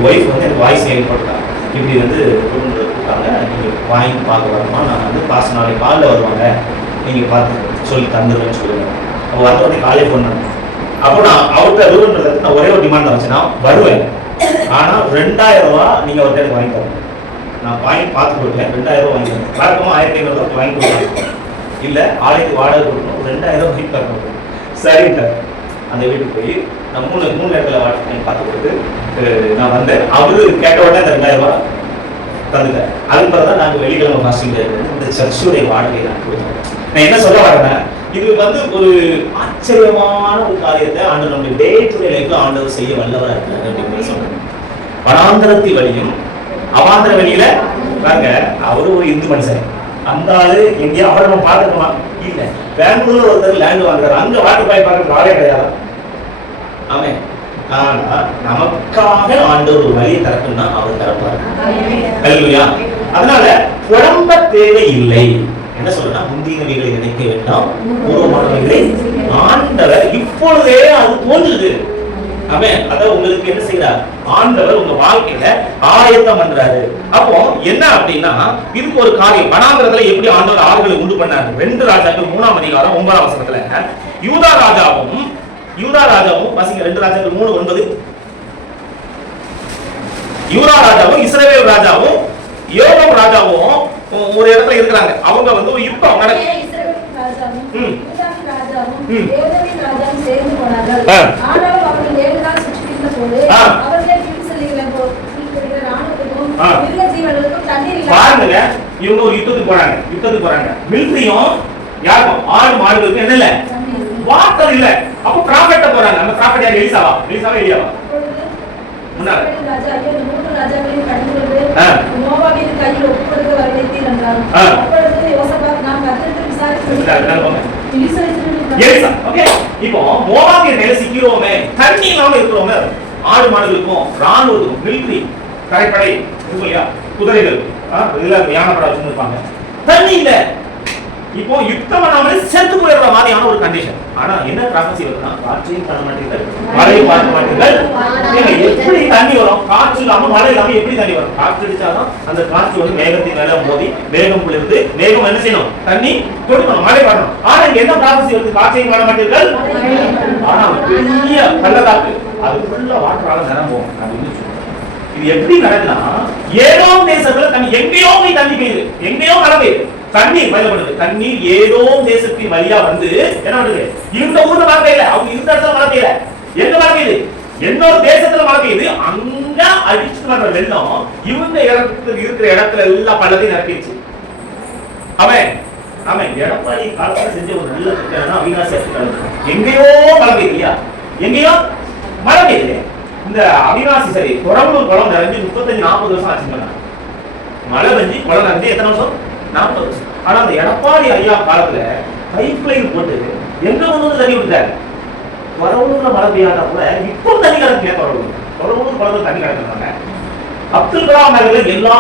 ஒய்ஃப் வந்து எனக்கு வாய்ஸ் மெயில் போட்டாங்க, இப்படி வந்து ரூபன் பிரதர் கூப்பிட்டாங்க, நீங்கள் பாயிண்ட் பார்க்க வரணுமா, நான் வந்து பாஸ்ட் நாளைக்கு காலையில் வருவாங்க, நீங்கள் பார்த்து சொல்லி தந்துடுவேன்னு சொல்லுவேன். அப்போ வந்த உடனே காலையில் ஃபோன் பண்ணேன். அப்போ நான் அவர்கிட்ட ரூபன் பிரதருக்கு நான் ஒரே ஒரு டிமாண்ட் தான் வச்சு, நான் வருவேன், ஆனால் 2,000 ரூபா நீங்கள் அவர்கிட்ட எனக்கு வாங்கி தரணும். நான் பாயிண்ட் பார்த்து கொடுக்கல, 2,000 ரூபா வாங்கி தரேன். வழக்கமாக 1,500 ரூபாய்க்கு வாங்கி கொடுக்கணும், இல்லை ஆலயத்துக்கு வாடகை கொடுக்கணும், 2,000 ரூபாய் தரணும். சரிங்க, அந்த வீட்டுக்கு போய் நான் 3 இடத்துல வாடகை பார்த்து கொடுத்து நான் வந்தேன். அவரு கேட்ட உடனே அந்த 2,000 ரூபாய் தந்துட்டேன். அதுக்கு பிறகு தான் நாங்கள் வெள்ளிக்கிழமை ஃபாஸ்டிங் இந்த சர்ச்சுடைய வாடகையை நான் கொடுத்தோம். நான் என்ன சொல்ல வரேன், இது வந்து ஒரு ஆச்சரியமான ஒரு காரியத்தை ஆண்டவர் நம்முடைய டே டு டே லைஃப்ல ஆண்டவர் செய்ய வல்லவராக இருக்காரு அப்படின்னு சொல்றேன். வனாந்தரத்தில் வழியும் அவாந்தர வெளியில வாங்க, அவரு ஒரு இந்து மனுஷன். அந்த ஆளு எங்கேயோ அவரை நம்ம பார்த்துக்கோமா இல்ல, பெங்களூர்ல ஒருத்தர் லேண்ட் வாங்குறாரு, அங்க வாட்டர் பாயிண்ட் பார்க்கறது ஆளே கிடையாது. ஆமே, ஆனா நமக்காக ஆண்டவர் ஒரு வழியை திறக்குன்னா அவர் திறப்பாரு. அல்லேலூயா. அதனால குழம்ப தேவை இல்லை. என்ன சொல்றா, முந்தினவைகளை நினைக்க வேண்டாம், பூர்வமானவைகளை ஆண்டவர் இப்பொழுதே அது தோன்றுது. ஆமென். அத உங்களுக்கு என்ன செய்யறார், ஆண்டவர் உங்க வாழ்க்கையில ஆயத்தம் பண்றாரு. அப்போ என்ன அப்படின்னா, இதுக்கு ஒரு காரியம், வனாந்தரத்துல எப்படி ஆண்டவர் ஆறுகளை உண்டு பண்ணாரு. 2 ராஜாக்கள் 3ஆம் அதிகாரம் 9ஆம் வசனத்துல யூதா ராஜாவும் வாசிங்க, 2 ராஜாக்கள் 3:9. யூதா ராஜாவும் இஸ்ரவேல் ராஜாவும் யோவாம் ராஜாவும் ஒரு இடத்துல இருக்கிறாங்க. அவங்க வந்து ஒரு யுத்தம் நடக்குது. பாருங்க, இவங்க ஒரு யுத்தத்துக்கு போறாங்க. மிலிட்டரியும் யாருக்கும் ஆடு மாடுகளுக்கு என்ன இல்ல, வாட்டர் இல்ல. அப்ப ப்ராஃபெட்ட போறாங்க. அந்த ப்ராஃபெட் யார், எலிசாவா எலியாவா? முன்னால இப்போ மோவாபியர் மேல சிக்கிறோமே, தண்ணி இல்லாம இருக்கிறோமே, ஆடு மாடுகளுக்கும் ராணுவத்துக்கும் மிலிட்டரி தரைப்படை இல்லையா, குதிரைகள் இதெல்லாம் யானைப்படை வச்சிருப்பாங்க, தண்ணி இல்ல. இப்போ யுத்தம் பண்ணாமலே செத்து போயிடுற மாதிரியான ஒரு கண்டிஷன். ஆனா என்ன ப்ராஃபஸி வருதுன்னா, காற்றையும் பண்ண மாட்டீர்கள், மழையும் பார்க்க மாட்டீர்கள். எப்படி தண்ணி வரும்? காற்று இல்லாம மழை இல்லாம எப்படி தண்ணி வரும்? காற்று அடிச்சாதான் அந்த காற்று வந்து மேகத்தின் மேல மோதி மேகம் குளிர்ந்து மேகம் என்ன செய்யணும், தண்ணி கொடுக்கணும், மழை வரணும். ஆனா இங்க என்ன ப்ராஃபஸி வருது, காற்றையும் காண மாட்டீர்கள். ஆனா பெரிய பள்ளத்தாக்கு, அது ஃபுல்லா வாட்டரால நிரம்பும் அப்படின்னு சொல்லுவாங்க. இது எப்படி நடக்குன்னா, ஏதோ தேசத்துல தண்ணி, எங்கேயோ போய் தண்ணி பெய்யுது, எங்கேயோ மழை பெய்யுது, தண்ணீர் பயன்படுது. தண்ணீர் ஏதோ தேசத்தின் வழியா வந்து என்ன பண்ணுது, இந்த ஊர்ல மழை பெய்யல, அவங்க இந்த இடத்துல மழை பெய்யல, எங்க மழை பெய்யுது, இன்னொரு தேசத்துல மழை பெய்யுது, அங்க அடிச்சுட்டு வர்ற வெள்ளம் இவங்க இருக்கிற இடத்துல எல்லாம் பள்ளத்தையும் நிரப்பிடுச்சு. அவன் எடப்பாடி காலத்துல செஞ்ச ஒரு நல்ல திட்டம், அவிநாசி எங்கேயோ மழை பெய்யுது இல்லையா, எங்கேயோ மழை பெய்யுது. இந்த அவிநாசி சரி தொடர்பூர் குளம் நிறைஞ்சு 35-40 வருஷம் ஆச்சுங்க. மழை பெஞ்சு குளம் நிறைஞ்சு எத்தனை வருஷம்? 40 வருஷம். ஆனா அந்த எடப்பாடி ஐயா காலத்துல பைப் லைன் போட்டு எங்க வந்து தண்ணி விட்டாரு. தொடர்பூர்ல மழை பெய்யாதா கூட இப்போ தண்ணி கிடக்கு. தொடர்பூர் குளத்துல தண்ணி கிடக்குறாங்க. அப்துல் கலாம் நகர்ல எல்லா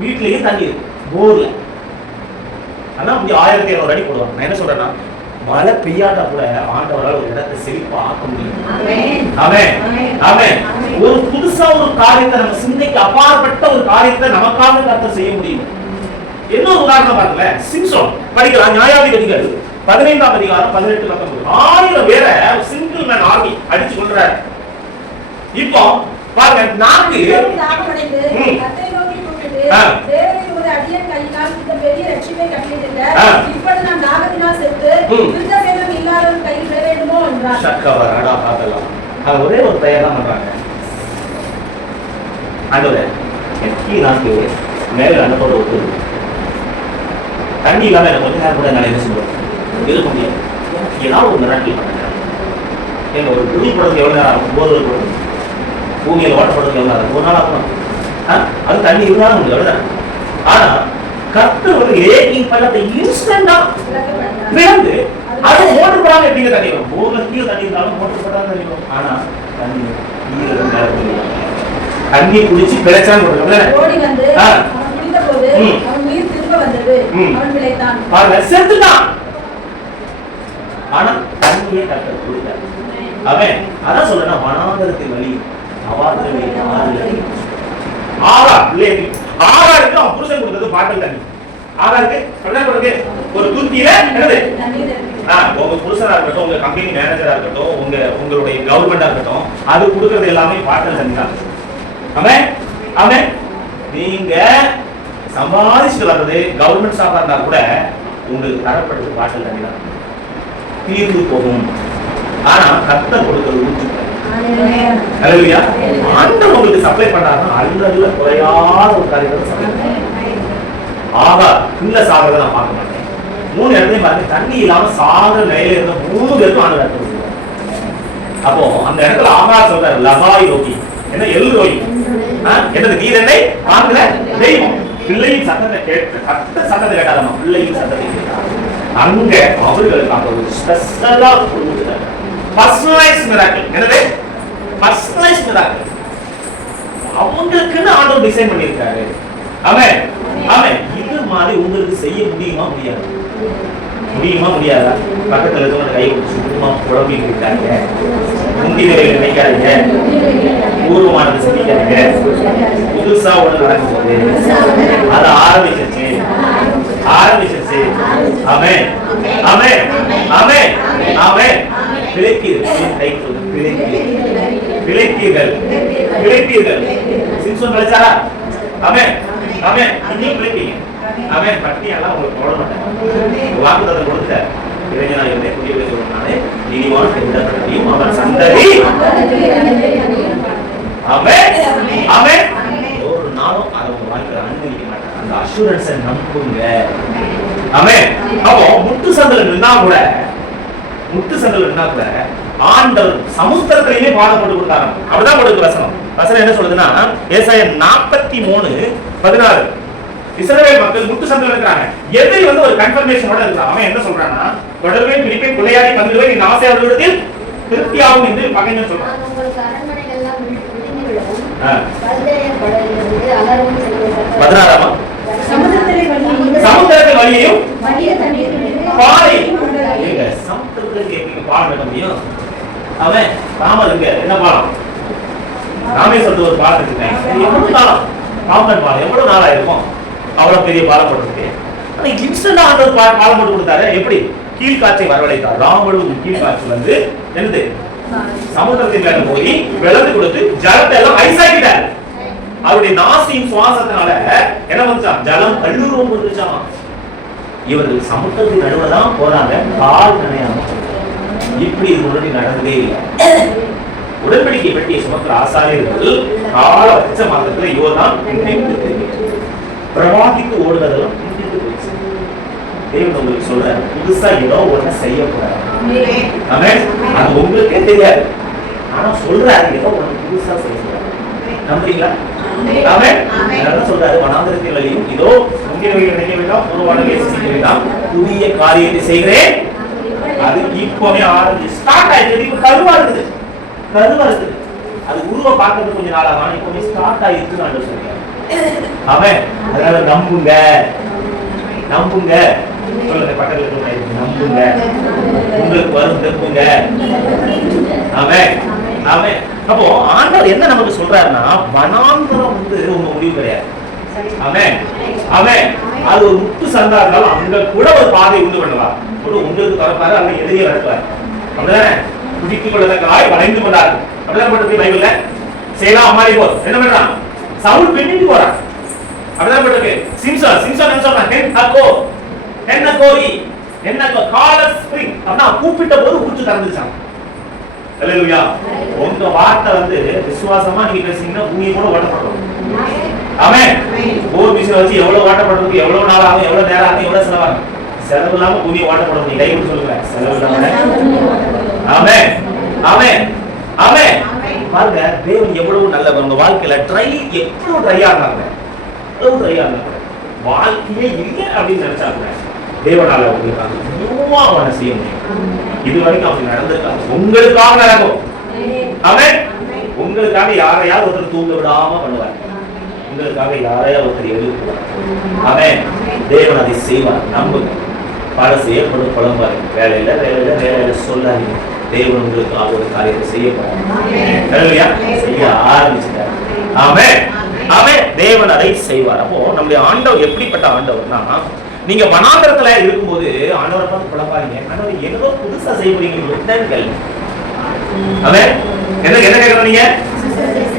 வீட்லயும் தண்ணி இருக்கு போர்ல. ஆனா 1700 அடி போடுவாங்க. நான் என்ன சொல்றேன்னா, மழை பெய்யாட்டா கூட ஆண்டவரால் ஒரு இடத்தை செழிப்பா ஆக்க முடியும். ஒரு புதுசா ஒரு காரியத்தை நம்ம சிந்தைக்கு அப்பாற்பட்ட ஒரு காரியத்தை நமக்காக கர்த்தர் செய்ய முடியும். என்ன உதாரணம் பாருங்க, சிம்சோன் படிக்கலாம். நியாயாதிபதிகள் 15ஆம் அதிகாரம் 18-19 1000 பேரை சிங்கிள் மேன் ஆர்மி அடிச்சு கொள்றாரு. இப்போ பாருங்க, 4 ஒரே ஒரு பெயர் தான் பண்றாங்க. ஆண்டவரே, எனக்கு மேல அனுப்போட ஒரு தண்ணி இல்லாம எனக்கு கொஞ்ச நேரம் கூட என்னால என்ன சொல்லுவோம் இருக்க முடியாது. ஏதாவது ஒரு மிராக்கிள் பண்ணுங்க. எங்க ஒரு துணி போடுறது எவ்வளவு நேரம் ஆகும்? போர்வெல் போடுறது, பூமியில ஓட்டப்படுறது எவ்வளவு நேரம்? ஒரு நாள் ஆகணும். அது தண்ணி இருந்தாலும் முடியும், எவ்வளவுதான். ஆனா கர்த்தர் ஒரு ஏக்கிங் பள்ளத்தை இன்ஸ்டன்டா பிளந்து அது மோட்டர் போடாம எப்படிங்க தண்ணி வரும்? போர்ல கீழே தண்ணி இருந்தாலும் மோட்டர் போடாம தண்ணி வரும். ஆனா தண்ணி தண்ணி குடிச்சு பிழைச்சான்னு செத்துட்டான். ஆனா தண்ணியே கர்த்தர் கொடுத்தார். அவன் அதான் சொல்றேன், வனாந்தரத்தின் வழி ஆகாருக்கு அவன் புருஷன் கொடுத்தது பாட்டில் தண்ணி. ஆகாருக்கு ஒரு துருத்தியில என்னது, உங்க புருஷனா இருக்கட்டும், உங்க கம்பெனி மேனேஜரா இருக்கட்டும், உங்களுடைய கவர்மெண்டா இருக்கட்டும், அது கொடுக்கறது எல்லாமே பாட்டில் தண்ணி தான். அவன் நீங்க சம்பாதிச்சுட்டு வர்றது கவர்மெண்ட் ஸ்டாஃபா இருந்தா கூட உங்களுக்கு தரப்படுறது பாட்டில் தண்ணி தான். தீர்ந்து போகும். ஆனா கர்த்தர் கொடுக்கிறது ஊற்று. ஆண்டவர் உங்களுக்கு சப்ளை பண்றாருன்னா அல்லதுல குறையாத ஒரு காரியத்தை சப்ளை பண்றாரு. ஆகா இல்ல சாகிறத நான் பார்க்க மாட்டேன். 3 இடத்துலயும் பாருங்க, தண்ணி இல்லாம சாகிற நிலையில இருந்த 3 பேருக்கும் ஆண்டவர். அப்போ அந்த இடத்துல ஆகா சொல்றாரு, லபாய் ரோகி என்ன எல் ரோகி என்னது, நீர் என்னை காண்கிற தெய்வம். பிள்ளையின் சத்தத்தை சத்தத்தை கேட்டாதம்மா, பிள்ளையின் சத்தத்தை கேட்டார். அங்க அவர்களுக்கு அங்க ஒரு ஸ்பெஷலா கொடுத்துட்டாங்க. Personalise miracle. என்னது பர்சனலைஸ் மிராக்கிள்? அவங்களுக்குன்னு ஆண்டவர் டிசைன் பண்ணியிருக்காரு. ஆமென் ஆமென். இது மாதிரி உங்களுக்கு செய்ய முடியுமா முடியாது? முடியுமா முடியாதா? பக்கத்துல இருக்கவங்க கை வச்சு சும்மா குழம்பிட்டு இருக்காங்க. முந்தி வேலையில நினைக்காதீங்க, பூர்வமானது சிந்திக்காதீங்க. புதுசா ஒண்ணு நடக்குது, அது ஆரம்பிச்சிருச்சு. ஆமென் ஆமென் ஆமென் ஆமென். பிழைப்பீர்கள். சிம்சோன் பிழைச்சாரா? ஆமென் ஆமென். நீங்க பிழைப்பீங்க. ஆமென். பட்டியெல்லாம் உங்களுக்கு போட மாட்டேன். வாக்குத்தத்தம் கொடுத்தார். இளைஞனாக இருந்தே புதிய சொல்றானே, நீதிமான் விடப்பட்டதையும் அவன் சந்ததி. ஆமென் ஆமென். ஒரு நாளும் அதை உங்க வாழ்க்கையில அனுமதிக்க மாட்டாங்க. அந்த அஷூரன்ஸை நம்புங்க. ஆமென். அப்போ முட்டு சந்தல நின்னா கூட ஆண்டவர் சமுத்திரத்திலேயே பாடப்பட்டு கொடுத்தாங்க. அப்படிதான் கொடுக்கு வசனம் என்ன சொல்லுதுன்னா, ஏசாயா 43:16 இஸ்ரவேல் மக்கள் முட்டு சந்தல இருக்கிறாங்க. எதிரி வந்து ஒரு கன்ஃபர்மேஷனோட இருக்கான். அவன் என்ன சொல்றான்னா, தொடர்பே பிடிப்பை குலையாடி பங்குவை நீ ஆசையாளர்களிடத்தில் திருப்தியாகும் என்று பகைஞன் சொல்றான். சமுத்திரத்தின் வழியையும் பாறை சமுத்திரத்துக்கு பாலம் கட்ட முடியும். அவன் ராமர் இங்க என்ன பாலம், ராமேஸ்வரத்து ஒரு பாலம் இருக்கு. எவ்வளவு காலம் ராமன் பாலம் எவ்வளவு நாளா இருக்கும்? அவ்வளவு பெரிய பாலம் போட்டுருக்கு. ஆனா இன்ஸ்டன்டா அந்த பாலம் போட்டு கொடுத்தாரு. எப்படி? கீழ்காற்றை வரவழைத்தார். ராமனும் கீழ்காற்று வந்து என்னது, சமுத்திரத்தின் மேல போய் விளந்து கொடுத்து ஜலத்தை எல்லாம் ஐசாக்கிட்டாரு. அவருடைய நாசியின் சுவாசத்தினால என்ன வந்துச்சான்? ஜலம் கல்லூரம் வந்துச்சாமா. இவர்கள் சமுத்திரத்தின் நடுவுலதான் போறாங்க, கால் நனையாம. இப்படி இது முன்னாடி நடந்ததே இல்லை. உடன்படிக்கை பெட்டியை சுமக்கிற ஆசாரியர்கள் கால வச்ச மாதத்துல இவர்தான் பிரவாகிக்கு ஓடுவதெல்லாம் தேவன் உங்களுக்கு சொல்றாரு, புதுசா ஏதோ ஒண்ணு செய்யக்கூடாது. அது உங்களுக்கே தெரியாது. ஆனா சொல்றாரு ஏதோ உனக்கு புதுசா செய்யறாரு. நம்புறீங்களா? சொல்றாரு வனாந்திரத்தில் வழியும் இதோ முந்தின வழியில் நினைக்க வேண்டாம், பூர்வவானங்களை சிந்திக்க வேண்டாம், புதிய காரியத்தை செய்கிறேன். அது இப்பவே ஆரம்பிச்சு ஸ்டார்ட் ஆயிடுது. இப்ப கருவா இருக்குது. அது உருவ பார்க்கறது கொஞ்ச நாள் ஆகும், இப்பவே ஸ்டார்ட் ஆயிடுச்சுன்னு ஆண்டவர் சொல்றாரு. அவன் அதனால நம்புங்க சொல்லுங்க, பக்கத்துல நம்புங்க, உங்களுக்கு வரும் நம்புங்க. அவன் அப்போ ஆண்டவர் என்ன நமக்கு சொல்றாருன்னா, வனாந்தரம் வந்து உங்க முடிவு கிடையாது. அவன் அது ஒரு முத்து சந்தா இருந்தாலும் அங்க கூட ஒரு பாதை உண்டு பண்ணலாம். உங்களுக்கு தரப்பாரு, அங்க எதிரியை நடத்துவார். அப்படிதானே? குடித்துக் கொள்ளதற்காய் வளைந்து கொண்டாரு. அப்படிதான் பண்றது பைபிள்ல. சேலா அம்மாரி போல் என்ன பண்றான்? சவுல் பின்னிட்டு போறான். அப்படிதான் பண்றது. சிம்சன் என்ன சொல்றான்? கூப்பிட்ட போது ஊற்று திறந்துச்சான். அல்லேலூயா. உங்க வார்த்தை வந்து விசுவாசமா நீங்க பேசுறீங்கன்னா பூமியை கூட ஓட்டப்படும். ஆமென். போர் மிஷின் வச்சு எவ்வளவு ஓட்டப்படுறதுக்கு எவ்வளவு நாள் ஆகும், எவ்வளவு நேரம் ஆகும், எவ்வளவு செலவாகும்? செலவு இல்லாம பூமியை ஓட்டப்படும். நீ கை விட்டு சொல்லுங்க, செலவு இல்லாம. ஆமென். பாருங்க, தேவன் எவ்வளவு நல்லவர். உங்க வாழ்க்கையில எவ்வளவு ட்ரையா இருந்தாங்க, வாழ்க்கையே இல்லை அப்படின்னு நினைச்சாங்க, தேவனால உங்களுக்கு செய்ய முடியும். இது வரைக்கும் அப்படி நடந்திருக்காங்க. உங்களுக்காக நடக்கும். உங்களுக்காக யாரையாவது ஒருத்தர் தூங்க விடாம பண்ணுவார். உங்களுக்காக யாரையாவது ஒருத்தர் எழுப்புவார். தேவன் அதை செய்வார். நம்புங்க. பல செய்யப்படும் குழம்பாரு. வேலையில சொல்லாதீங்க. தேவன் உங்களுக்காக ஒரு காரியத்தை செய்ய ஆரம்பிச்சுட்டார். தேவன் அதை செய்வார். அப்போ நம்முடைய ஆண்டவர் எப்படிப்பட்ட ஆண்டவர்னா, நீங்க வனாந்தரத்துல இருக்கும்போது ஆண்டவரை பார்த்து குழப்பாதீங்க. ஆண்டவர் ஏதோ புதுசா செய்வீங்க. என்ன கேட்கறீங்க?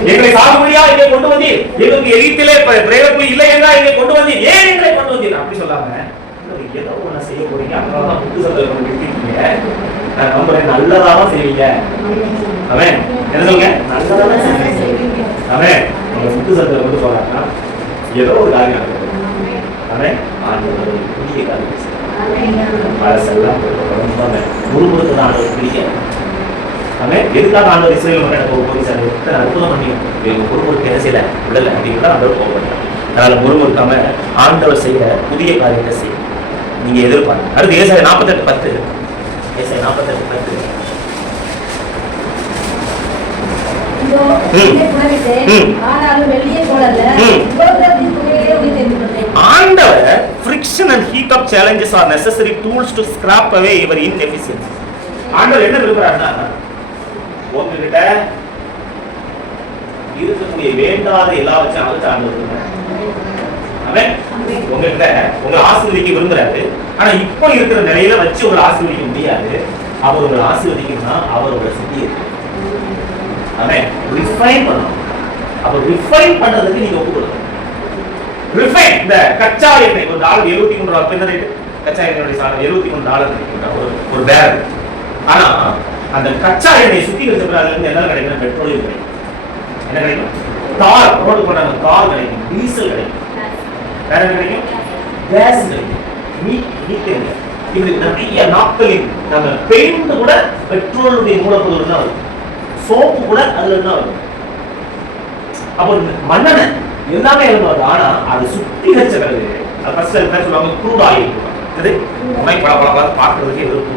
எங்களை சாகுபடியா இங்கே கொண்டு வந்தீர், எங்களுக்கு எகிப்திலே பிரேரப்பு இல்லை என்றா இங்கே கொண்டு வந்தீர், ஏன் எங்களை கொண்டு வந்தீர் அப்படி சொல்லாம ஏதோ ஒண்ணு செய்ய போறீங்க. அதனாலதான் புது சந்தை இருக்கீங்க. நான் நம்புறேன், நல்லதாதான் செய்வீங்க. என்ன சொல்லுங்க? நல்லதாதான் செய்வீங்க. புது சந்தை கொண்டு போறாங்கன்னா ஏதோ ஒரு காரியம் நடக்குது. புதிய காரியம் பழசெல்லாம் முறுமுறுக்கு தான் ஆண்டவர் பிடிக்காது. எதுக்காக ஆண்டவர் இஸ்ரேல் மக்கள் அற்புதம் பண்ணி முறுமுறுக்கு என்ன செய்யல விடல அப்படின்னு ஆண்டவர் கோபப்பட்டார். அதனால முறுமுறுக்காம ஆண்டவர் செய்ய புதிய காரியத்தை செய்ய நீங்க எதிர்பார்க்க. அடுத்து ஏசாயா 48:10. ஏசாயா 48:10. ஆண்டவர் friction and heat of challenges are necessary tools to scrap away your inefficiency. ஆண்டவர் என்ன விரும்புறாருன்னா, உங்ககிட்ட இருக்கக்கூடிய வேண்டாத எல்லாவற்றையும் அழிச்சு ஆண்டவர் விரும்புறாரு. உங்ககிட்ட உங்களை ஆசீர்வதிக்க விரும்புறாரு. ஆனா இப்போ இருக்கிற நிலையில வச்சு உங்களை ஆசீர்வதிக்க முடியாது. அவர் உங்களை ஆசீர்வதிக்கணும்னா அவர் உங்களை சுத்தி ரிஃபைன் பண்ணணும். அப்ப ரிஃபைன் பண்றதுக்கு நீங்க ஒப்புக்கொள்ளணும். ரிஃபைன் இந்த கச்சா எண்ணெய் ஒரு டாலர் $73 என்ன ரேட்? கச்சா எண்ணெயோட சாதம் $73 ஒரு பேரல். ஆனா அந்த கச்சா எண்ணெய் சுத்திகரிச்ச பிறகு அதுல இருந்து என்ன கிடைக்கும்? பெட்ரோலியம் கிடைக்கும். என்ன கிடைக்கும்? கார் ரோடு போட்டாங்க, கார் கிடைக்கும், டீசல் கிடைக்கும், வேற என்ன கிடைக்கும்? கேஸ் கிடைக்கும், மீத்தேன். இப்படி நிறைய நாட்களில் நம்ம பெயிண்ட் கூட பெட்ரோலுடைய மூலப்பொருள் தான் வரும். சோப்பு கூட அதுல இருந்தா வரும். அப்போ மண்ணெண்ணெய் எல்லாமே வருது. ஆனா அது சுத்திகரிச்ச பிறகு சொல்லுவாங்க க்ரூட் ஆயில். பார்க்கறதுக்கு எதிர்ப்பு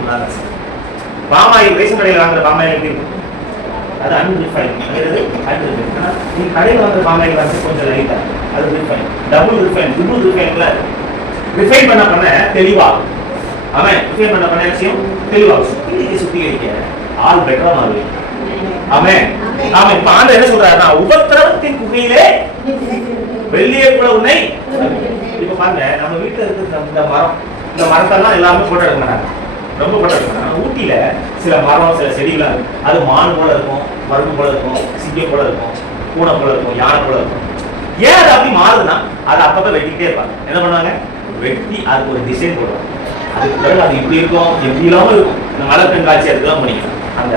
பாமாயில் ரேஷன் கடையில் வாங்குற பாமாயில் எப்படி இருக்கும்? அது அன்ரிஃபைன். நீங்க கடையில் வாங்குற பாமாயில் வந்து கொஞ்சம் லைட்டா, அது ரிஃபைன். டபுள் ரிஃபைன்ல ரிஃபைன் பண்ண தெளிவாகும். ரிஃபைன் பண்ண என்ன செய்யும்? தெளிவாகும். சுத்திகரிக்க ஆள் பெட்டரா மாறுவீங்க. இப்ப ஆண்டவர் என்ன சொல்றாருன்னா, உபத்திரவத்தின் குகையிலே வெள்ளியை கூட உன்னை. இப்ப பாருங்க, நம்ம வீட்டுல இருக்கிற இந்த மரத்தெல்லாம் எல்லாமே போட்டோ எடுக்க மாட்டாங்க, ரொம்ப போட்டோ எடுக்க மாட்டாங்க. ஊட்டியில சில மரம் சில செடிகளா இருக்கும். அது மான் போல இருக்கும், மருந்து போல இருக்கும், சிங்கம் போல இருக்கும், பூனை போல இருக்கும், யானை போல இருக்கும். ஏன் அது அப்படி மாறுதுன்னா, அதை அப்பப்ப வெட்டிக்கிட்டே இருப்பாங்க. என்ன பண்ணுவாங்க? வெட்டி அதுக்கு ஒரு டிசைன் போடுவாங்க. அதுக்கு பிறகு அது இப்படி இருக்கும், எப்படி இல்லாம இருக்கும். இந்த மலை கண்காட்சி அதுதான் பண்ணிக்கலாம். அந்த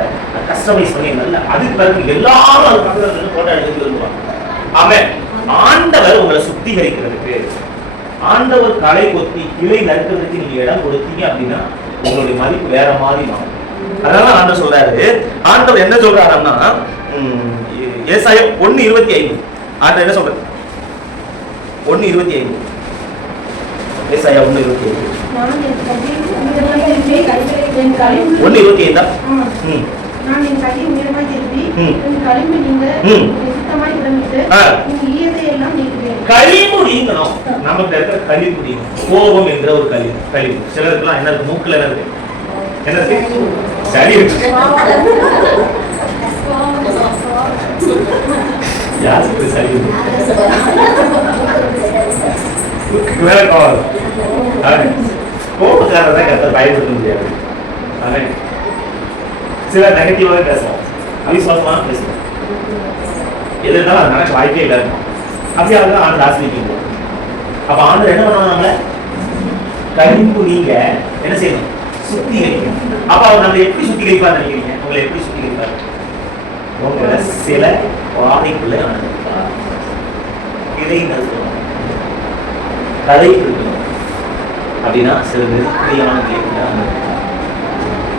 கஸ்டமைஸ் பண்ணி நல்ல அதுக்கு பிறகு எல்லாரும் அது பக்கத்துல போட்டோ எடுத்து வருவாங்க. ஆண்டவர் உங்களை சுத்திகரிக்கிறதுக்கு, ஆண்டவர் களை கொத்தி கிளை நறுக்கிறதுக்கு நீங்க இடம் கொடுத்தீங்க அப்படின்னா உங்களுடைய மதிப்பு வேற மாதிரி மாறும். அதனால ஆண்டவர் சொல்றாரு. ஆண்டவர் என்ன சொல்றாருன்னா ஏசாயா 1:25 ஆண்டவர் என்ன சொல்றாரு? 1:25 ஏசாயா 1:25 1:25 நான் என் கையை உயரமாய் திருப்பி என் களிம்பு நீங்க சுத்தமாய் உடம்பிட்டு எல்லாம் நீக்குவேன். களிம்பு நீங்கணும். நமக்கு இருக்கிற களிம்பு நீங்கணும். கோபம் என்ற ஒரு களிம்பு. சிலருக்குலாம் என்ன இருக்கு? மூக்குல என்ன இருக்கு? என்ன இருக்கு? சளி இருக்கு. யாருக்கு சளி இருக்கு? கோபக்காரர் தான் கத்த பயன்படுத்த முடியாது. சில நெகட்டிவாக பேசுவோம், அவிசுவாசமாக பேசுவோம். எது இருந்தாலும் நடக்க வாய்ப்பே இல்லை. அப்படியே தான் ஆண்டு ஆசிரியர். அப்ப ஆண்டு என்ன பண்ணுவாங்க? நம்மள களிம்பு நீங்க என்ன செய்யணும்? சுத்திகரிக்கணும். அப்ப அவர் நம்மளை எப்படி சுத்திகரிப்பார் நினைக்கிறீங்க? உங்களை எப்படி சுத்திகரிப்பார்? உங்களை சில வாதைக்குள்ளே அனுமதிப்பார். இதை நிறுத்தணும், கதை இருக்கணும். அப்படின்னா சில நெருக்கடியான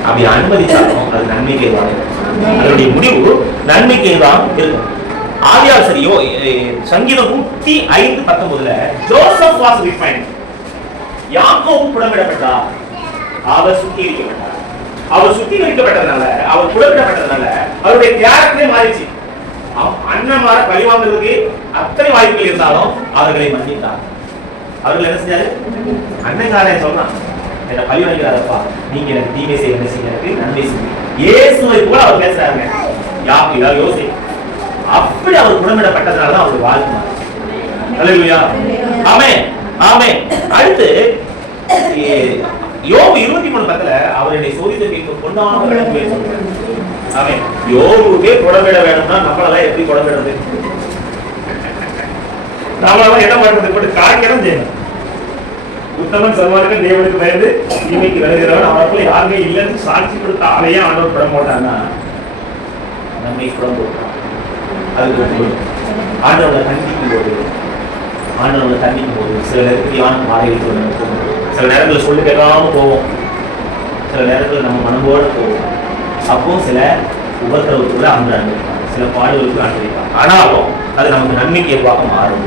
அப்படி அனுமதிச்சாலும் அது நன்மைக்கே தான். அதனுடைய முடிவு நன்மைக்கே தான் இருக்கும். ஆதியாகமத்திலோ சங்கீதம் 105:19 ஜோசப் வாஸ் ரிஃபைன்ட். யாக்கோபு புடமிடப்பட்டார். அவர் சுத்திகரிக்கப்பட்டார். அவர் சுத்திகரிக்கப்பட்டதனால, அவர் புடமிடப்பட்டதனால அவருடைய கேரக்டரே மாறிச்சு. அண்ணன்மார பழி வாங்குறதுக்கு அத்தனை வாய்ப்புகள் இருந்தாலும் அவர்களை மன்னித்தார். அவர்கள் என்ன செஞ்சாரு? அண்ணன்காரன் சொல்றான், என்ன பழி வாங்கிறாரப்பா, நீங்க எனக்கு தீமை செய்ய என்ன செய்ய, எனக்கு நன்மை செய்ய. இயேசுவை போல அவர் பேசுறாங்க. யாக்கோபு யோசி அப்படி அவர் குணமிடப்பட்டதனால தான் அவருடைய வாழ்க்கை மாறிச்சு. அல்லேலூயா, ஆமென், ஆமென். அடுத்து யோபு 23:10 அவர் என்னை சோதித்து பொன்னான விளக்கு சொல்றார். ஆமென். யோபுவே குணமிட வேணும்னா நம்மளெல்லாம் எப்படி குணமிடுறது? நாமளெல்லாம் என்ன பண்றது? இப்படி காரியம் செய்யணும். உத்தமன் சர்வாருக்கு தேவனுக்கு பயந்து தீமைக்கு விலகிறவன் அவருக்குள்ள யாருமே இல்லைன்னு சாட்சி கொடுத்த ஆளையே ஆண்டவர் படம் போட்டான்னா நம்மை குடம் போட்டான். அதுக்கு ஆண்டவனை தண்டிக்கும் போது, ஆண்டவனை தண்டிக்கும் போது சில நெருக்கடியான மாறிகள், சில நேரங்களில் சொல்லி கேட்காம போவோம், சில நேரத்தில் நம்ம மனம்போடு போவோம். அப்போ சில உபத்திரவுக்குள்ள அந்த அனுமதிப்பாங்க, சில பாடுகளுக்கு அனுமதிப்பாங்க. ஆனாலும் அது நமக்கு நன்மைக்கு ஏற்பாக மாறும்.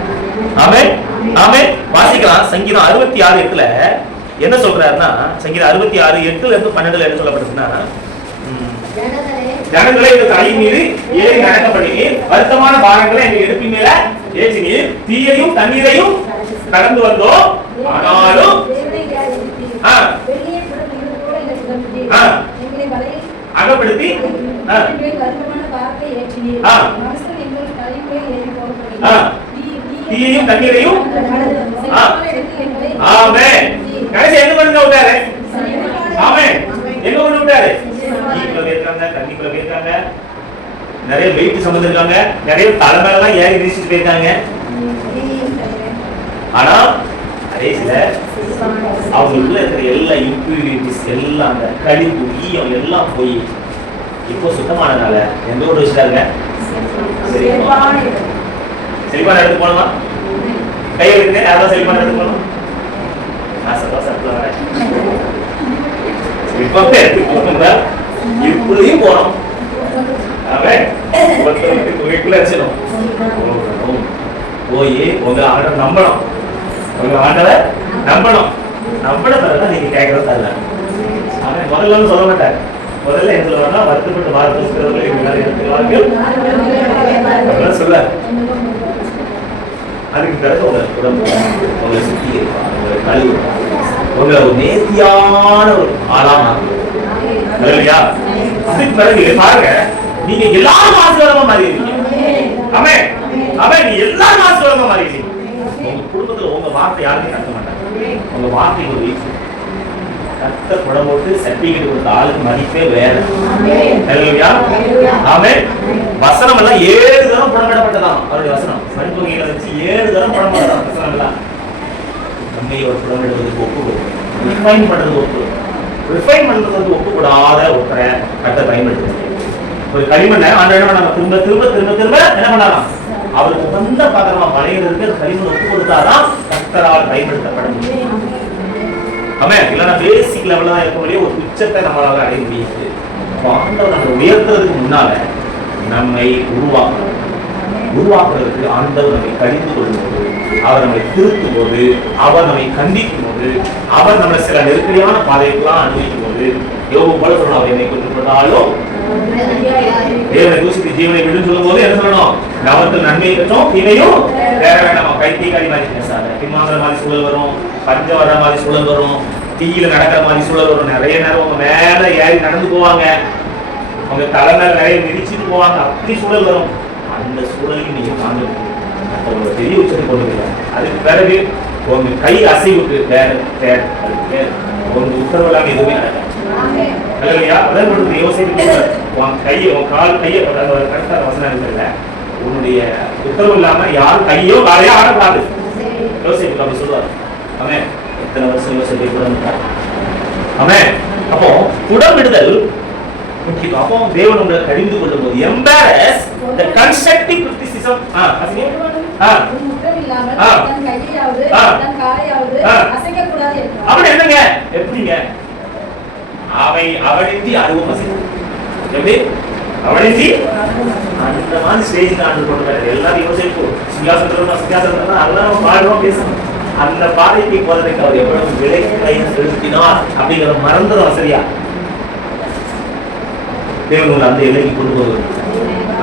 ஆமென், ஆமென். வாசிக்கலாம். சங்கீதம் 66:8 என்ன சொல்றாருன்னா, சங்கீதம் 66:8-12 என்ன சொல்லப்படுதுன்னா, ஜனங்களே இந்த தலையின் மீது ஏறி நடக்கப்படி வருத்தமான பாரங்களை எங்க எடுப்பி மேல ஏற்றினீர். தீயையும் தண்ணீரையும் கடந்து வந்தோம், ஆனாலும் அகப்படுத்தி தீயையும் தண்ணீரையும் ஆமென். கடைசி எங்க கொண்டு விட்டாரு? ஆமென். எங்க கொண்டு விட்டாரு? தீக்குள்ள போயிருக்காங்க, தண்ணிக்குள்ள போயிருக்காங்க, நிறைய வெயிட் சுமந்திருக்காங்க, நிறைய தலைமையெல்லாம் ஏறி வீசிட்டு போயிருக்காங்க. ஆனா கடைசியில அவங்களுக்குள்ள இருக்கிற எல்லா இம்பியூரிட்டிஸ் எல்லாம், அந்த கழிவு ஈயம் எல்லாம் போய் இப்போ சுத்தமானதுனால எந்த ஒரு வச்சுட்டாங்க? செழிப்பான இடத்துக்கு போனோமா? கையை எடுத்துங்க, யாராவது செழிப்பான இடத்துக்கு போனோம்? இப்படியும் போனோம். போய் உங்க ஆண்டை நம்பணும், உங்க ஆண்டை நம்பணும். நம்பன பிறகு நீங்க கேட்கறது தரல. அவன் முதல்ல சொல்ல மாட்டார். முதல்ல என்ன சொல்லுவாங்கன்னா, வருத்தப்பட்டு வார்த்தை சொல்ல. அதுக்கு பிறகு உங்களை சுத்தி இருப்பாங்க, உங்களை கழுவி உங்களை ஒரு நேர்த்தியான ஒரு ஆளாம இல்லையா? அதுக்கு பிறகு பாருங்க, நீங்க எல்லாரும் ஆசீர்வாதமா மாறிடுவீங்க. ஆமென், ஆமென். நீங்க எல்லாரும் ஆசீர்வாதமா மாறிடுவீங்க. உங்க குடும்பத்துல உங்க வார்த்தை யாருமே கட்ட மாட்டாங்க. உங்க வார்த்தைக்கு ஒரு வீச்சு கத்த குடம் போட்டு சர்டிபிகேட் கொடுத்த ஆளுக்கு மதிப்பே வேற. ஆமென். வசனம் எல்லாம் 7 தரம் புடமிடப்பட்டதாம். அவருடைய வசனம் மண்புகையில வச்சு 7 தரம் புடமிடப்பட்டதாம் வசனம் எல்லாம். நம்மை ஒரு புடமிடுவதற்கு ஒப்பு கொடுக்கும், ரிஃபைன் பண்றது ஒப்பு, ரிஃபைன் பண்றது வந்து ஒப்பு கூடாத ஒருத்தரை கட்ட பயன்படுத்துறது. ஒரு களிமண்ணை ஆண்டவன் நம்ம திரும்ப திரும்ப திரும்ப திரும்ப என்ன பண்ணலாம்? அவருக்கு உகந்த பாத்திரமா மலையிலிருந்து களிமண் ஒப்பு கொடுத்தாதான் கர்த்தரால் பயன்படுத்தப்பட முடியும். ஆமென். இல்லைன்னா பேசிக் லெவல்ல தான் இருக்க முடியும், ஒரு உச்சத்தை நம்மளால அடைய முடியாது. ஆண்டவர் நம்மை உயர்த்துறதுக்கு முன்னால நம்மை உருவாக்குறதுக்கு ஆண்டவர் நம்மை கடிந்து கொள்ளும்போது, அவர் நம்மை திருத்தும் போது, அவர் நம்மை கண்டிக்கும் போது, அவர் நம்மளை சில நெருக்கடியான பாதைகள்லாம் அனுபவிக்கும் போது, யோபு போல சொல்லணும், அவர் என்னை கொண்டிருப்பதாலும் தேவனை தூசித்து ஜீவனை விடும் சொல்லும் போது என்ன சொல்லணும்? அவர்கள் நன்மை கட்டும் தீமையும் வேற வேண்டாமா. கைத்தீகாரி மாதிரி பேசாத, பின்வாங்குற மாதிரி சூழல் வரும், பஞ்சம் வர்ற மாதிரி சூழல் வரும், தீயில நடக்கிற மாதிரி சூழல் வரும். நிறைய நேரம் உங்க மேல ஏறி நடந்து போவாங்க, உங்க தலை மேல நிறைய மிதிச்சுட்டு போவாங்க, அப்படி சூழல் வரும். அந்த சூழலுக்கு நீங்க தாங்க பெரிய உச்சத்தை கொண்டு. அதுக்கு பிறகு உங்க கை அசைவுக்கு வேற உங்க உத்தரவு எல்லாம் எதுவுமே நடக்காது. அதான் யோசிக்க உன் கையை, உன் கால் கையை கரெக்டான வசனம் இருக்குல்ல, உன்னுடைய உத்தரவு இல்லாம யாரும் கையோ காலையோ ஆடக்கூடாது. யோசிப்பு அப்படி சொல்லுவார். அவன் எத்தனை வருஷம் யோசிக்க அவன் அப்போ புடமிடுதல் முக்கியம். அப்போ தேவன் உங்களை கடிந்து கொள்ளும் போது embarrass the constructive criticism அவன் என்னங்க எப்படிங்க அவை அவனின்றி அருவம் அசைக்கும். எப்படி அவனின்றி அந்த மாதிரி ஸ்டேஜ் ஆண்டு கொண்டு எல்லாரும் யோசிப்போம். சிங்காசனம் அதெல்லாம் பாடுறோம் பேசணும். அந்த பாதைக்கு போறதுக்கு அவர் எவ்வளவு விலைகளை செலுத்தினார் அப்படிங்கிற மறந்துடும். சரியா தேவன் அந்த எல்லைக்கு கொண்டு போவது.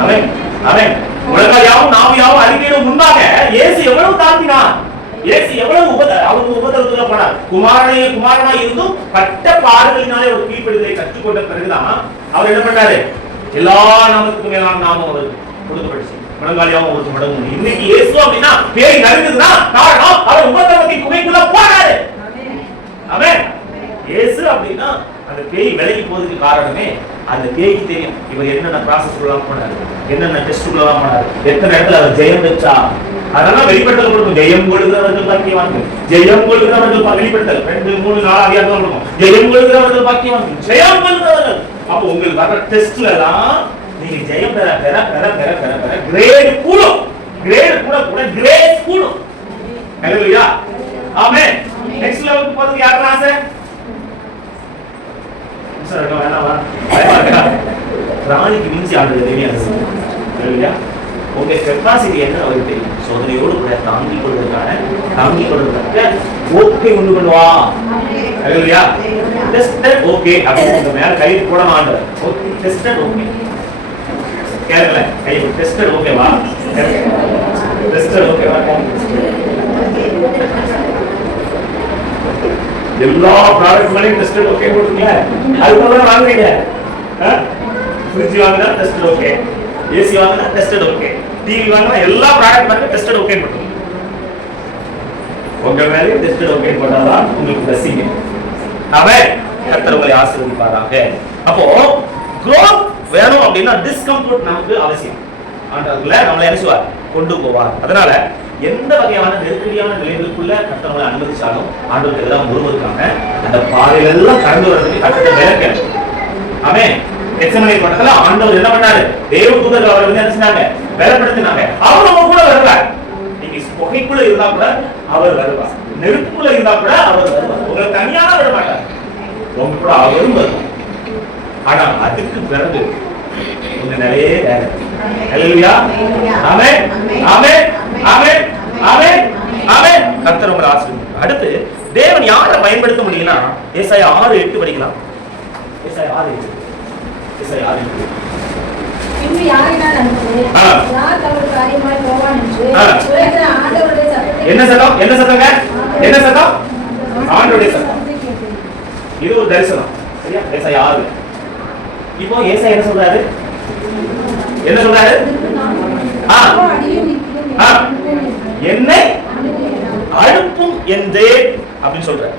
அவன் அவன் உலகாயாவும் நாவியாவும் அறிக்கையிடும் முன்பாக இயேசு எவ்வளவு தாழ்த்தினார், இயேசு எவ்வளவு அவருக்கு உபதரத்துல போனார். குமாரனாய் இருந்தும் பட்ட பாடுகளினாலே ஒரு கீழ்ப்படிதலை கற்றுக்கொண்ட பிறகுதான் அவர் என்ன பண்ணாரு? எல்லா நாமத்துக்கும் மேலான நாமம் அவருக்கு கொடுக்கப்பட்டுச்சு. முழங்காலியாவும் அவருக்கு மடங்கு. இன்னைக்கு இயேசு அப்படின்னா பேய் நடுங்குதுன்னா காரணம் அவர் உபதரத்தின் குகைக்குள்ள போனாரு. அவன் இயேசு அப்படின்னா அந்த பேய் விலகி போறதுக்கு காரணமே அந்த பேய்க்கு தெரியும் இவர் என்னென்ன ப்ராசஸ் எல்லாம் போனாரு, என்னென்ன டெஸ்ட் எல்லாம் போனாரு, எத்தனை இடத்துல அவர் ஜெயம் பெற்றா. அதெல்லாம் வெளிப்படுத்தல் கொடுக்கும். ஜெயம் கொள்கிறவர்கள் பாக்கியவான்கள், ஜெயம் கொள்கிறவர்கள் வெளிப்படுத்தல் 2, 3, 4 அதிகாரம் இருக்கும். ஜெயம் கொள்கிறவர்கள் பாக்கியவான்கள், ஜெயம் கொள்கிறவர்கள். அப்போ உங்களுக்கு வர டெஸ்ட்ல எல்லாம் நீங்க ஜெயம் பெற பெற பெற பெற பெற பெற கிரேட் கூடும், கிரேட் கூட கூட கிரேஸ் கூடும். ஹalleluya ஆமென். நெக்ஸ்ட் லெவலுக்கு போறதுக்கு யாருக்கு ஆசை? சார் வேணாமா? ராணிக்கு மிஞ்சி ஆடுறது தெரியாது. ஹalleluya உங்க கெப்பாசிட்டி என்ன அவருக்கு தெரியும். சோதனையோடு கூட தாங்கிக் கொள்வதற்காக ஓகே உண்டு பண்ணுவா. ஹalleluya டெஸ்டட் ஓகே அப்படிங்க மேல கை போட மாட்டார். ஓகே டெஸ்டட் ஓகே கேரள கை டெஸ்டட் ஓகேவா, டெஸ்டட் ஓகேவா. எல்லா ப்ராடக்ட்களையும் டெஸ்டட் ஓகே போடுங்க. அதுக்கப்புறம் வாங்குறீங்க. ஃப்ரிட்ஜ் வாங்கினா டெஸ்டட் ஓகே, ஏசி வாங்கினா டெஸ்டட் ஓகே, டிவி வாங்கினா எல்லா ப்ராடக்ட் வந்து டெஸ்டட் ஓகே போடுங்க. உங்க மேலே டெஸ்டட் ஓகே போட்டாதான் உங்களுக்கு பிளஸிங். அவன் கர்த்தர் உங்களை ஆசீர்வதிப்பாராக. அப்போ growth வேணும் அப்படின்னா டிஸ்கம்ஃபர்ட் நமக்கு அவசியம். ஆண்டவர்ல நம்மளை என்ன செய்வார்? கொண்டு போவார். அதனால எந்த வகையான நெருக்கடியான நிலைகளுக்குள்ள கர்த்தரை அனுமதிச்சாலும் ஆண்டவருக்கு எல்லாம் முழுவதுக்காக அந்த பாதையில எல்லாம் கடந்து வர்றதுக்கு கர்த்தரை விளக்க. அவன் எச்சமனை படத்துல ஆண்டவர் என்ன பண்ணாரு? தேவதூதர்கள் அவரை வந்து என்ன செஞ்சாங்க? வேலைப்படுத்தினாங்க. அவர் நம்ம கூட வருவார். நீங்க புகைக்குள்ள இருந்தா கூட அவர் வருவார், நெருப்புக்குள்ள இருந்தா கூட அவர் வருவார். உங்களை தனியாக விட மாட்டார், உங்க கூட அவரும் வருவார். ஆனா அதுக்கு பிறகு உங்க நிலையே வேற. ஹalleluya ஆமென் ஆமென் ஆமென் ஆமென் ஆமென். கர்த்தர் உங்களை ஆசீர்வதிப்பார். அடுத்து தேவன் யாரை பயன்படுத்த முடியும்னா ஏசாயா 6:8 படிக்கலாம். ஏசாயா 6:8 இன்னும் யாரினால் அனுப்புவேன், யார் தமது காரியமாய் போவான் என்று உரைக்கிற ஆண்டவருடைய சத்தத்தை. என்ன சத்தம்? என்ன சத்தங்க? என்ன சத்தம்? ஆண்டவருடைய சத்தம். இது ஒரு தரிசனம். சரியா? ஏசாயா 6. இப்போ ஏசாயா என்ன சொல்றாரு? என்ன சொல்றாரு? என்னை அனுப்பும் என்றே அப்படின்னு சொல்றாரு.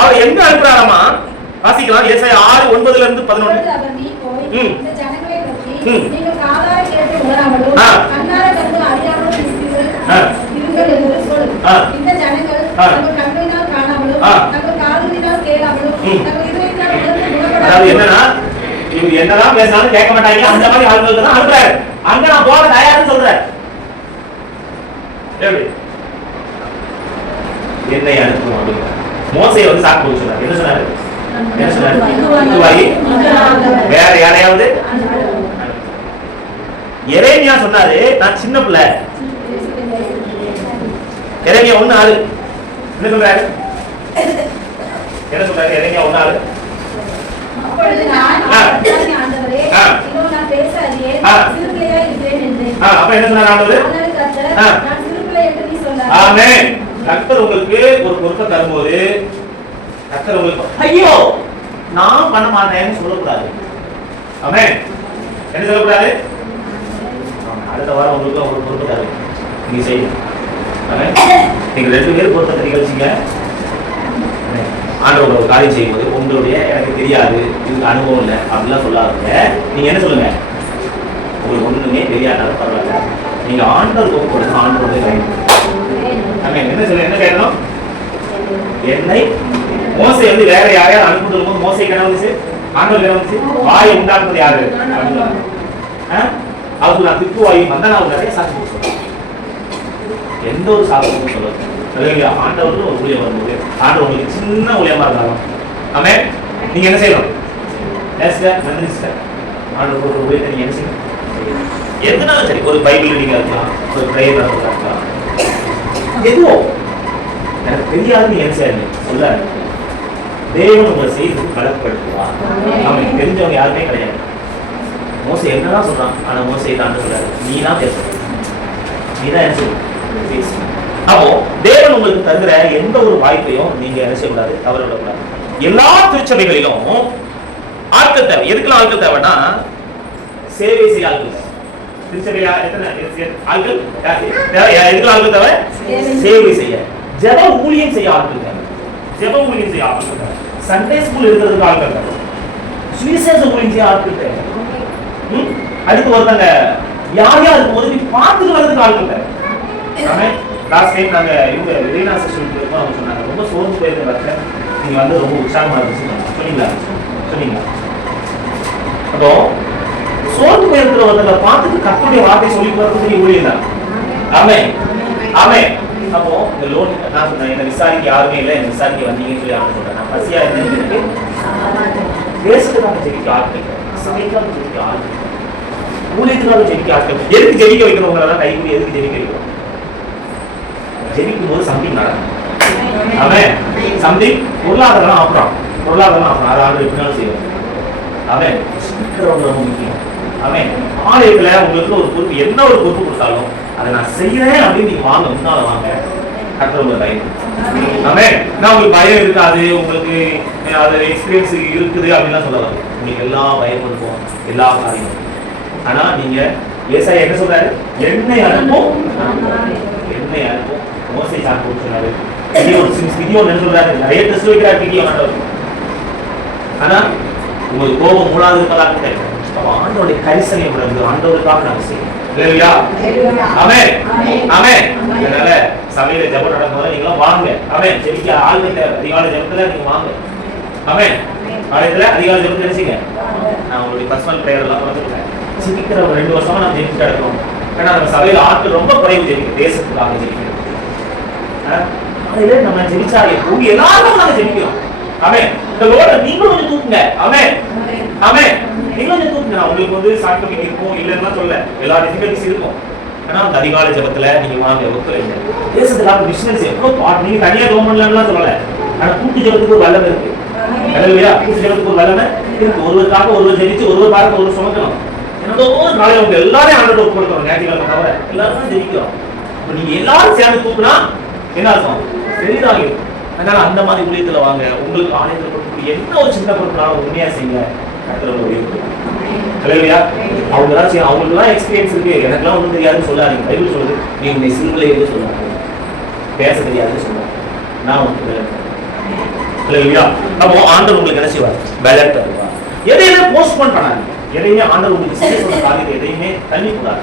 அவர் எங்க அனுப்புறாராமா? வாசிக்கலாம். ஏசாயா 6:9 இருந்து 11. இந்த ஜனங்களை நோக்கி நீங்கள் காதார கேட்டு உணராமலும் கண்ணார கண்டு அறியாமலும் இருங்கள் என்று சொல். இந்த ஜனங்கள் தங்கள் கண்களினால் காணாமலும் தங்கள் காதுகளினால் கேளாமலும் தங்கள் இதயத்தினால் உணர்ந்து குணப்படாமலும். அதாவது என்னன்னா இவங்க என்னதான் பேசினாலும் கேட்க மாட்டாங்க. அந்த மாதிரி ஆட்கள் தான் அனுப்புறாரு. அங்க நான் போக தயார்னு சொல்றேன். எப்படி என்னை அனுப்பும் அப்படிங்கிற மோசையை வந்து சாக்கு போட்டு சொன்னார். என்ன சொன்னாரு? என்ன சொன்னாரு? இதுவாகி வேற யாரையாவது எரேமியா சொன்னாரு, நான் சின்ன பிள்ளை. எரேமியா 1:6 என்ன சொல்றாரு? என்ன சொல்றாரு? எரேமியா 1:6 அப்பொழுது நான் ஆண்டவரே இதோ நான் பேச அறியேன் சிறுபிள்ளையா இருக்கிறேன் என்றேன். அப்ப என்ன சொன்னார் ஆண்டவர்? நான் சிறுபிள்ளை என்று நீ சொன்னாய். ஆமென். கர்த்தர் உங்களுக்கு ஒரு பொறுப்பை தரும்போது கர்த்தர் உங்களுக்கு ஐயோ நான் பண்ண மாட்டேன்னு சொல்லக்கூடாது. ஆமென். என்ன சொல்லக்கூடாது? அடுத்த வாரம் உங்களுக்கு ஒரு பொறுப்பு தரு, நீங்க செய்யுங்க. ஆமென். நீங்க 2 பேரும் பொறுப்பை நிகழ்ச்சிங்க. ஆண்டவர் ஒரு காரியம் செய்யும்போது உங்களுடைய எனக்கு தெரியாது, இதுக்கு அனுபவம் இல்லை அப்படிலாம் சொல்லாதீங்க. நீங்க என்ன சொல்லுங்க? உங்களுக்கு ஒண்ணுமே தெரியாதாலும் பரவாயில்ல, நீங்க ஆண்டவர் கொடுத்து ஆண்டவருடைய கைது. என்ன சொல்ல என்ன கேட்கணும்? என்னை மோசை வந்து வேற யாரையாவது அனுப்புறது போது மோசை என்ன வந்துச்சு? ஆண்டவர் என்ன வந்துச்சு? வாயை உண்டாக்குறது யாரு? அவருக்கு நான் திட்டு வாயு வந்தா நான் நிறைய சாட்சி சொல்றேன். எந்த ஒரு சாதகமும் சொல்லுங்க. ஆண்டவருக்கு ஒரு ஊழியம் வரும்போது ஆண்டவர் உங்களுக்கு சின்ன ஊழியமா இருந்தாலும் ஆமென், நீங்க என்ன செய்யணும்? நன்றி சார், ஆண்டவர் ஒரு ஊழியத்தை நீங்க என்ன செய்யணும்? எதுனாலும் சரி, ஒரு பைபிள் ரீடிங்கா இருக்கலாம், ஒரு பிரேயர் இருக்கலாம், எதுவோ எனக்கு தெரியாது நீங்க என்ன செய்யணும் சொல்ல தேவன் உங்களை செய்து பலப்படுத்துவார். அவனுக்கு தெரிஞ்சவங்க யாருமே கிடையாது. மோசை என்னதான் சொல்றான், ஆனா மோசை தான் சொல்றாரு, நீ தான் பேசணும், நீ தான் என்ன செய்யணும் பேசணும். அப்போ தேவன் உங்களுக்கு தருகிற எந்த ஒரு வாய்ப்பையும் நீங்க என்ன செய்யக்கூடாது, தவற விடக்கூடாது. எல்லா திருச்சபைகளிலும் ஆட்கள் தேவை. எதுக்கெல்லாம் ஆட்கள் தேவைன்னா சேவை செய்ய ஆட்கள் தேவை. திருச்சபையா எத்தனை ஆட்கள் எதுக்கெல்லாம் ஆட்கள் தேவை? சேவை செய்ய, ஜெப ஊழியம் செய்ய ஆட்கள் தேவை. ஜெப ஊழியம் செய்ய ஆட்கள் தேவை. சண்டே ஸ்கூல் இருக்கிறதுக்கு ஆட்கள் தேவை. சுவிசேஷ ஊழியம் செய்ய ஆட்கள் தேவை. அடுத்து ஒருத்தங்க யார் யாருக்கு உதவி பார்த்துட்டு வர்றதுக்கு ஆட்கள் தேவை. லாஸ்ட் டைம் நாங்க இவங்க விஜயனா செஷன் போயிருக்கோம். அவங்க சொன்னாங்க ரொம்ப சோர்ந்து போயிருக்க, நீங்க வந்து ரொம்ப உற்சாகமா இருந்துச்சு சொன்னீங்களா? சொன்னீங்களா? அப்போ சோர்ந்து போயிருக்கிறவங்களை பார்த்துட்டு கர்த்தருடைய வார்த்தை சொல்லி போறது ஊழியம் தான். ஆமென், ஆமென். அப்போ இந்த லோன் நான் சொன்னேன், என்ன விசாரிக்க யாருமே இல்லை, என்ன விசாரிக்க வந்தீங்கன்னு சொல்லி அவங்க சொல்றேன். நான் பசியா இருந்தேன், பேசுறதுக்காக ஜெபிக்க ஆட்கள், சமைக்காக ஜெபிக்க ஆட்கள், ஊழியத்துக்காக ஜெபிக்க ஆட்கள். எதுக்கு ஜெபிக்க வைக்கிறவங்களெல்லாம் கைகூடி எதுக்கு ஜெபிக்க வைக்கிறோம்? ஜெபிக்கும் போது சம்திங் நடக்கும். ஆமென். சம்திங் பொருளாதாரம் ஆகலாம், பொருளாதாரம் ஆகலாம், அதை ஆண்டு எப்படினாலும் செய்வோம். ஆமென். ரொம்ப முக்கியம். ஆமென். ஆலயத்துல உங்களுக்கு ஒரு பொறுப்பு, என்ன ஒரு பொறுப்பு கொடுத்தாலும் அதை நான் செய்யறேன் அப்படின்னு நீங்க வாங்க, முன்னால வாங்க, கர்த்தர் உங்களை கைது. ஆமென். நான் உங்களுக்கு பயம் இருக்காது, உங்களுக்கு அது எக்ஸ்பீரியன்ஸ் இருக்குது அப்படின்லாம் சொல்லலாம். உங்களுக்கு எல்லா பயமும் இருக்கும், எல்லா காரியமும். ஆனா நீங்க ஏசாயா என்ன சொல்றாரு? என்னை அனுப்பும், என்னை அனுப்பும். மோசே சாக்கு சொன்னாரு. கிதியோன் என்ன சொல்றாரு? நிறைய டெஸ்ட் வைக்கிறார் கிதியோன் ஆண்டவர். ஆனா உங்களுக்கு கோபம் மூடாது இருப்பதாக கேட்க, அப்ப ஆண்டவருடைய கரிசனை உணர்ந்து ஆண்டவருக்காக நாம செய்யணும். இல்லையா? ஆமென், ஆமென். அதனால சபையில ஜெபம் நடக்கும்போது நீங்களும் வாங்க. ஆமென். ஜெபிக்க ஆளுங்க தேவை. அதிகாலை ஜெபத்துல நீங்க வாங்க. ஆமென். ஆலயத்துல அதிகாலை ஜெபத்துல நினைச்சீங்க. நான் உங்களுடைய பர்சனல் பிரேயர் எல்லாம் கொடுத்துருக்கேன். ஜெபிக்கிற ஒரு 2 வருஷமா நான் ஜெபிச்சுட்டு இருக்கோம். ஏன்னா நம்ம சபையில ஆட்கள் ரொம்ப குறைவு ஜெபிக்க, தேசத்துக்காக ஜெபிக்கிறோம். அதுல நம்ம ஜெபிச்சா உங்க எல்லாரும் நாங்க ஜெபிக்கிறோம். ஆமென். இந்த லோட நீங்களும் கொஞ்சம் தூக்குங்க. ஆமென், ஆமென். நீங்களும் கொஞ்சம் தூக்குங்க. உங்களுக்கு வந்து சாட்சி இருக்கும் இல்லைன்னா சொல்ல, எல்லா டிஃபிகல்டிஸ் இருக்கும். ஆனா அந்த அதிகாலை ஜெபத்துல நீங்க வாங்க, ஒத்துழைங்க. தேசத்துக்காக மிஷனரிஸ் எவ்வளவு பாட்டு, நீங்க தனியா கவர்மெண்ட்லாம் சொல்லல, ஆனா கூட்டு ஜெபத்துக்கு ஒரு வல்லமை இருக்கு. இல்லையா? கூட்டு ஜெபத்துக்கு ஒரு வல்லமை இருக்கு. ஒருவருக்காக ஒருவர் ஜெபிச்சு ஒருவர் பார்க்க ஒருவர் சுமக்கணும். என்னோட ஒவ்வொரு நாளையும் அவங்க எல்லாரையும் ஆண்டோட ஒப்பு கொடுக்கணும். ஞாயிற்றுக்கிழமை தவிர எல்லாரும் தான் ஜெபிக்கிறோம். நீங்க எல்லாரும் சேர்ந்து தூக்குனா என்ன அர்த்தம்? பெரிதாகி. அதனால அந்த மாதிரி ஊழியத்துல வாங்க. உங்களுக்கு ஆலயத்துல கொடுக்கக்கூடிய என்ன ஒரு சின்ன பொருட்களாலும் உண்மையா செய்யுங்க. இல்லையா? அவங்க ஏதாச்சும் அவங்களுக்குலாம் எக்ஸ்பீரியன்ஸ் இருக்கு, எனக்குலாம் ஒன்றும் தெரியாதுன்னு சொல்லாதீங்க. பைபிள் சொல்லுது, நீ உன்னை சிறுபிள்ளை எதுவும் சொல்லுவாங்க, பேச தெரியாதுன்னு சொல்லுவாங்க. நான் உங்களுக்கு இல்லையா? அப்போ ஆண்டவர் உங்களுக்கு என்ன செய்வார்? பேலட் தருவார். எதையுமே போஸ்ட்போன் பண்ணாதீங்க. எதையுமே ஆண்டவர் உங்களுக்கு செய்ய சொன்ன காரியத்தை எதையுமே தள்ளி கூடாது,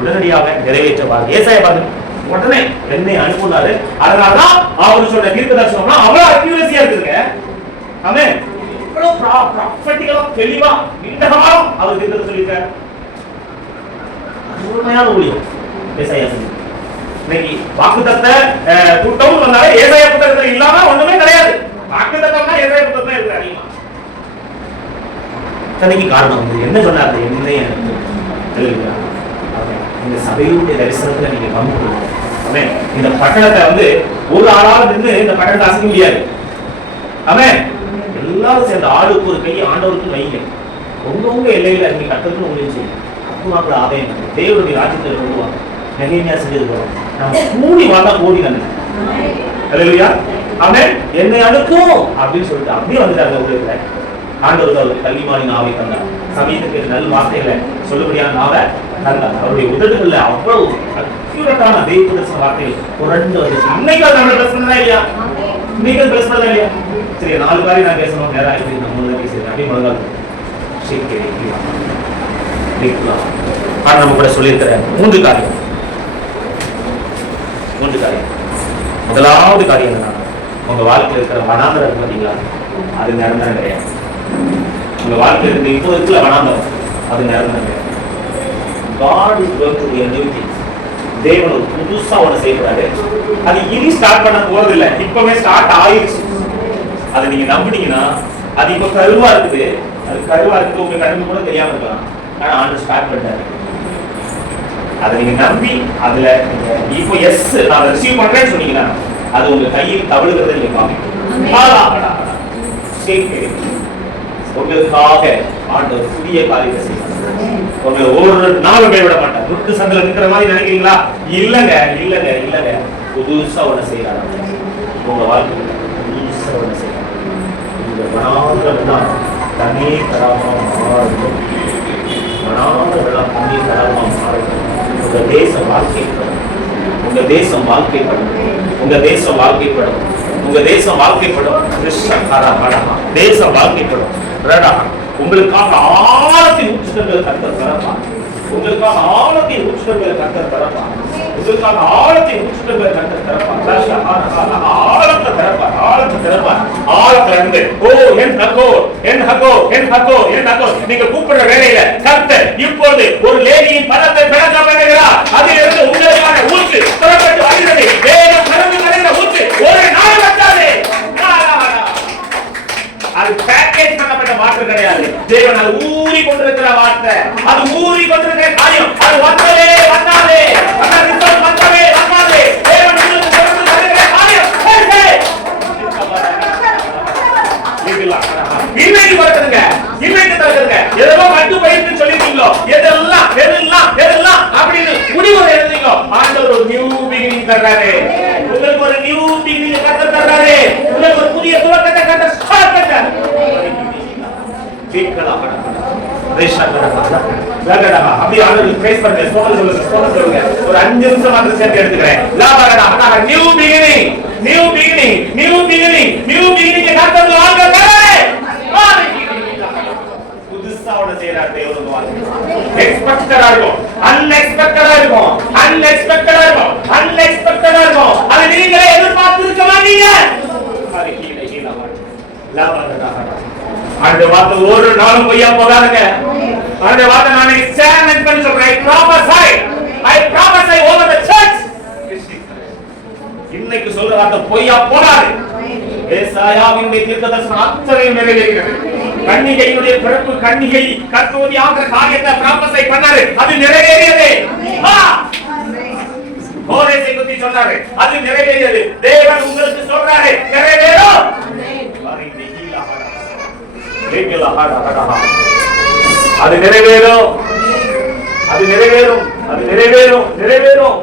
உடனடியாக நிறைவேற்றுவார். ஏசாயா பாருங்க, உடனே என்னை அனுப்புனாரு. அதனாலதான் அவர் சொன்ன தீர்க்க தரிசனம்னா அவ்வளவு அக்யூரசியா இருக்குங்க. ஆமென். இவ்வளவு ப்ராஃபெட்டிக்கலா தெளிவா நீண்ட காலம் அவர் தீர்க்க சொல்லியிருக்காரு. உண்மையான ஊழியம் ஏசாயா சொல்லி. இன்னைக்கு வாக்குத்தத்த கூட்டம் வந்தாலே ஏசாயா புத்தகத்துல இல்லாம ஒண்ணுமே கிடையாது. வாக்குத்தத்தம்னா எதை புத்தகம் இருக்கு அதிகமா. தனக்கு காரணம் வந்து என்ன சொன்னாரு? என்னைய இந்த சபையுடைய தரிசனத்துல நீங்க பங்கு கொள்ளுங்க. இந்த பட்டணத்தை வந்து ஒரு ஆளால நின்று இந்த பட்டணத்தை அசைக்க முடியாது. ஆமென். எல்லாரும் சேர்ந்து ஆளுக்கு ஒரு கையை ஆண்டவருக்கு வைங்க. உங்க எல்லையில நீங்க கட்டத்துக்கு உங்களுக்கு செய்யுங்க. அப்போ ஆவேன் தேவனுடைய ராஜ்யத்தை கொண்டு வாங்க. நெகேமியா செஞ்சது நம்ம கூடி வாங்க கோடி கண்ணு. அல்லேலூயா. ஆமென். என்னை அனுப்பும் அப்படின்னு சொல்லிட்டு அப்படியே வந்துட்டாங்க ஊருக்குள்ள. ஆண்டவர் அவருக்கு கல்விமானி நாவை தந்தார். சமயத்துக்கு நல்ல வார்த்தைகளை சொல்லுபடியான நாவை தந்தார். அவருடைய உதடுகள்ல அவ்வளவு அக்யூரட்டான தெய்வதர்சன வார்த்தைகள் புரண்டு வந்துச்சு. இன்னைக்கு நம்ம பிளஸ் பண்ணதா இல்லையா? இன்னைக்கு பிளஸ் பண்ணதா இல்லையா? சரி, 4 காரியம் நான் பேசணும். நேரம் ஆயிடுச்சு. நம்ம முதல்ல பேசுறேன். அப்படியே முதல்ல நம்ம கூட சொல்லியிருக்கிற 3 காரியம். முதலாவது காரியம் என்னன்னா, உங்க வாழ்க்கையில் இருக்கிற வனாந்தரம் பார்த்தீங்களா, அது நிரந்தரம் கிடையாது. உங்க வாழ்க்கையில் இருக்கிற இப்போ இருக்கிற வனாந்தரம் அது நிரந்தரம் கிடையாது. God is going to do a new thing. தேவன் ஒரு புதுசா ஒண்ணு செய்யறாரு. அது இனி ஸ்டார்ட் பண்ண போறது இல்ல, இப்பவே ஸ்டார்ட் ஆயிடுச்சு. அதை நீங்க நம்பினீங்கன்னா, அது இப்ப கருவா இருக்குது. அது கருவா இருக்கு, உங்க கண்ணுக்கு கூட தெரியாம இருக்கலாம். ஆனா ஆண்டு ஸ்டார்ட் பண்ணிட்டாரு. அதை நீங்க நம்பி அதுல இப்போ எஸ் நான் ரிசீவ் பண்றேன்னு சொன்னீங்கன்னா, அது உங்க கையில் தவழுகிறத நீங்க பாப்பீங்க. உங்களுக்காக ஆண்டவர் புதிய காரியத்தை செய்வார். உங்களை ஒரு நாளும் கைவிட மாட்டார். துட்டு சந்தில நிக்கிற மாதிரி நினைக்கிறீங்களா? இல்லங்க இல்லங்க இல்லங்க. புதுசா ஒண்ணு செய்யறாரு. உங்க வாழ்க்கையில புதுசா ஒண்ணு செய்யறாரு. இந்த வனாந்தரம் தண்ணி தராமா மாறும். வனாந்தரம் தண்ணி தராமா மாறும். உங்க தேசம் வாழ்க்கைப்படும். உங்க தேசம் வாழ்க்கைப்படும். உங்க தேசம் வாழ்க்கைப்படும். உங்க தேசம் வாழ்க்கைப்படும். தேசம் வாழ்க்கைப்படும். உங்களுக்காக ஆழத்தின் உச்சங்கள் கர்த்தர் தரப்பார். உங்களுக்காக ஆழத்தின் உச்சங்கள் கர்த்தர் தரப்பார். உங்களுக்காக ஆழத்தின் உச்சங்கள் கர்த்தர் தரப்பார். ஆழத்தை தரப்பார். ஆழத்தை தரப்பார். ஆழத்துல இருந்து ஓ என் ஹகோ என் ஹகோ என் ஹகோ என் ஹகோ நீங்க கூப்பிடுற வேலையில கர்த்தர் இப்போது ஒரு லேடியின் பதத்தை பிளக்க பண்ணுகிறார். அதிலிருந்து உங்களுக்கான ஊற்று புறப்பட்டு வருகிறது. வேகம் கடந்து கடந்த ஊற்று ஒரு நாள் வந்தாது. அது பேக்கேஜ் பண்ணப்பட்ட வார்த்தை கிடையாது. தேவன் அது ஊறி கொண்டிருக்கிற வார்த்தை. அது ஊறி கொண்டிருக்கிற காரியம். அது வந்தவே வந்தாலே அந்த ரிசல்ட் வந்தவே வந்தாலே தேவன் உங்களுக்கு கொடுத்து தருகிற காரியம் இன்னைக்கு வருதுங்க. இன்னைக்கு தருதுங்க. எதெல்லாம் கட்டு பயிர்னு சொல்லிட்டீங்களோ, எதெல்லாம் எதெல்லாம் எதெல்லாம் அப்படின்னு முடிவு எழுதுறீங்களோ, ஆண்டவர் ஒரு நியூ பிகினிங் தர்றாரு. உங்களுக்கு ஒரு நியூ பிகினிங் கர்த்தர் தர்றாரு. உங்களுக்கு ஒரு புதிய துவக்கத்தை கர்த்தர் ஸ்டார்ட் பண்றாரு. அப்படியே ஆண்டவருக்கு பிரைஸ் பண்ணுங்க. சொல்லுங்க. ஒரு 5 நிமிஷம் மட்டும் சேர்த்து எடுத்துக்கிறேன். New beginning new beginning new beginning new beginning கர்த்தர் வாங்குறாரு. புதுசா ஒண்ணு செய்யறாரு தேவனுக்கு வாங்க. எக்ஸ்பெக்டடா இருக்கும், அன்எக்ஸ்பெக்டடா இருக்கும், அன்எக்ஸ்பெக்டடா இருக்கும், அன்எக்ஸ்பெக்டடா இருக்கும். அது நீங்களே எதிர்பார்த்து இருக்க மாட்டீங்க. அந்த வார்த்தை ஒரு நாளும் பொய்யா போகாதுங்க. அந்த வார்த்தை நான் சேலஞ்ச் பண்ணி சொல்றேன். I prophesy over the church. இன்னைக்கு சொல்ற வார்த்தை பொய்யா போகாது. ஏசாயாவின் தீர்க்கதரிசனம் அத்தனையும் நிறைவேறுகிறது. கன்னிகையுடைய பிறப்பு, கன்னிகை கர்த்தருடைய காரியத்தை ப்ராபஸை பண்ணாரு. அது நிறைவேறியது. கோரேசை பத்தி சொன்னாரு, அது நிறைவேறியது. தேவன் உங்களுக்கு சொல்றாரு, நிறைவேறும். அது நிறைவேறும். அது நிறைவேறும். அது நிறைவேறும். நிறைவேறும்.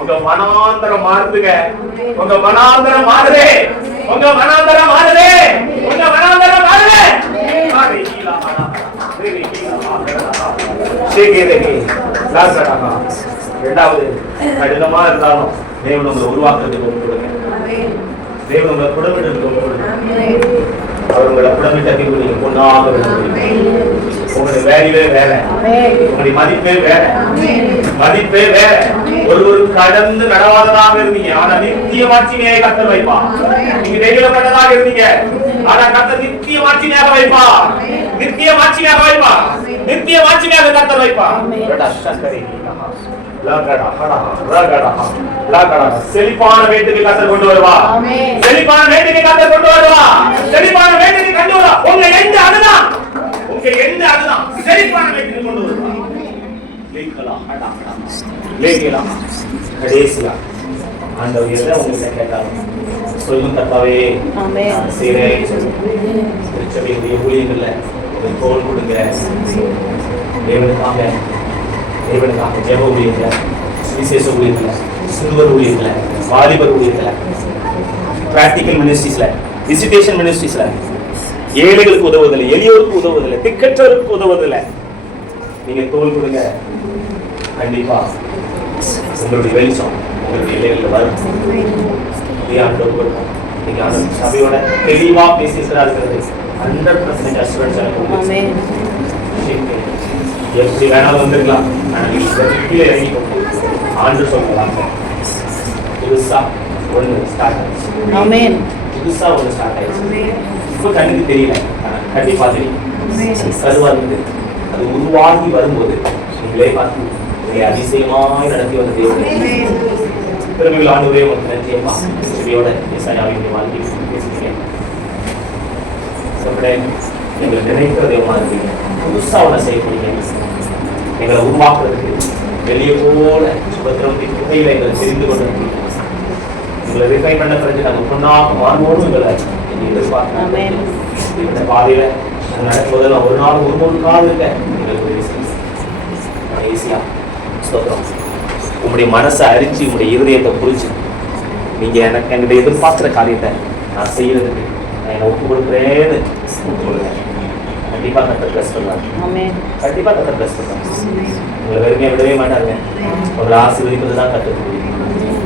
உங்க மனாந்தரம் மாறுதுங்க. உங்க மனாந்தரம் மாறுதே. உங்க மனாந்தரம் மாறுதே. உங்க மனாந்தரம் மாறுதே. இரண்டாவது, கடினமா இருந்தாலும் தேவன் உங்களை உருவாக்குறதுக்கு ஒப்பு கொடுங்க. தேவன் உங்களை புடமிட்டு ஒப்பு கொடுங்க. அவர் உங்களை புடமிட்டு நீங்க பொண்ணாக உங்களுடைய வேலையே வேற, உங்களுடைய மதிப்பே வேற, மதிப்பே வேற. ஒரு கடந்து நடவாததாக இருந்தீங்க, ஆனா நித்திய மாட்சிமையை கர்த்தர் வைப்பா. நீங்க நெகிழப்பட்டதாக இருந்தீங்க, ஆனா கர்த்தர் நித்திய மாட்சிமையாக வைப்பா. நித்திய மாட்சிமையாக வைப்பா. நித்திய மாட்சிமையாக கர்த்தர் வைப்பா. செழிப்பான வீட்டுக்கு கத்தர் கொண்டு வருவா. செழிப்பான வீட்டுக்கு கத்தர் கொண்டு வருவா. செழிப்பான வீட்டுக்கு கொண்டு வருவா. உங்க எந்த அதுதான், உங்க எந்த அதுதான் செழிப்பான வீட்டுக்கு கொண்டு வருவா. கடைசியா ஆண்டவர் எதை உங்ககிட்ட கேட்டாலும் சொல்லும் கர்த்தாவே செய்றேன். திருச்சபையுடைய ஊழியர்கள்ல தோல் கொடுங்க. தேவனுக்காக ஜெப ஊழியர்கள, விசேஷ ஊழியர்கள, சிறுவர் ஊழியர்கள, வாலிபர் ஊழியர்கள, பிராக்டிக்கல் மினிஸ்ட்ரிஸ்ல, விசிட்டேஷன் மினிஸ்ட்ரிஸ்ல, ஏழைகளுக்கு உதவுவதில்லை, எளியோருக்கு உதவுவதில்லை, திக்கற்றவருக்கு உதவுவதில்லை. நீங்க தோல் கொடுங்க. கண்டிப்பா உங்களுடைய வெளிச்சம் உங்களுடைய எல்லைகளில் வரும். நீங்க சபையோட தெளிவா பேசியிருக்கிறார்கள். 100% அஷ்யூரன்ஸ் எனக்கு எப்படி வேணாலும் வந்துருக்கலாம். கீழே இறங்கி ஆண்டு சொல்லலாம். புதுசா ஒன்று ஸ்டார்ட் ஆயிடுச்சு. புதுசா ஒன்று ஸ்டார்ட் ஆயிடுச்சு. இப்போ கண்ணுக்கு தெரியல, கண்டிப்பா தெரியும். கருவா இருந்து அது உருவாகி வரும்போது நீங்களே பார்த்து உங்களை அதிசயமாய் நடத்தி வந்த தேவன் திரும்பிகள் ஆண்டவரே உங்களுக்கு நன்றியம்மா. செடியோட இசையாவின் வாழ்க்கை பேசுகிறீங்க. எங்களை நினைக்கிற தெய்வமா இருக்கீங்க. புதுசா ஒன்றை செய்யப்படுங்க. எங்களை உருவாக்குறதுக்கு வெளியே போல சுபத்திரத்தின் புகையில எங்களை தெரிந்து கொண்டிருக்கீங்க. எங்களை ரிஃபைன் பண்ண பிறகு நம்ம பொண்ணாக மாறுவோம் எங்களை எதிர்பார்க்கிறேன். இந்த பாதையில நடக்கும்போது நான் ஒரு நாள் ஒரு கால் இருக்கேன். எங்களுக்கு ஈஸியா ஸ்தோத்திரம். உங்களுடைய மனசை அரிச்சு உங்களுடைய இருதயத்தை புரிச்சு நீங்க எனக்கு என்னுடைய எதிர்பார்க்கிற காரியத்தை நான் செய்யறதுக்கு நான் என்னை ஒப்பு கொடுக்குறேன்னு சொல்லுவேன். கண்டிப்பா கத்த பிளஸ் பண்ணுவாங்க. கண்டிப்பா கத்த பிளஸ் பண்ணுவாங்க. உங்களை வெறுமையை விடவே மாட்டாங்க. உங்களை ஆசீர்வதிப்பது தான் கற்றுக்க.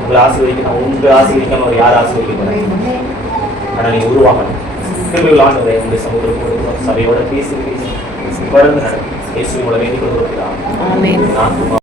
உங்களை ஆசீர்வதிக்க உங்க ஆசீர்வதிக்காம அவர் யார் ஆசீர்வதிக்க போறாங்க. ஆனா நீங்க உருவாக்கணும். திரும்பிகள் ஆண்டவரை உங்களுடைய சமூகத்தில் சபையோட பேசி தொடர்ந்து நடக்கும். இயேசுவின் மூலம் வேண்டிக் கொள்கிறோம்.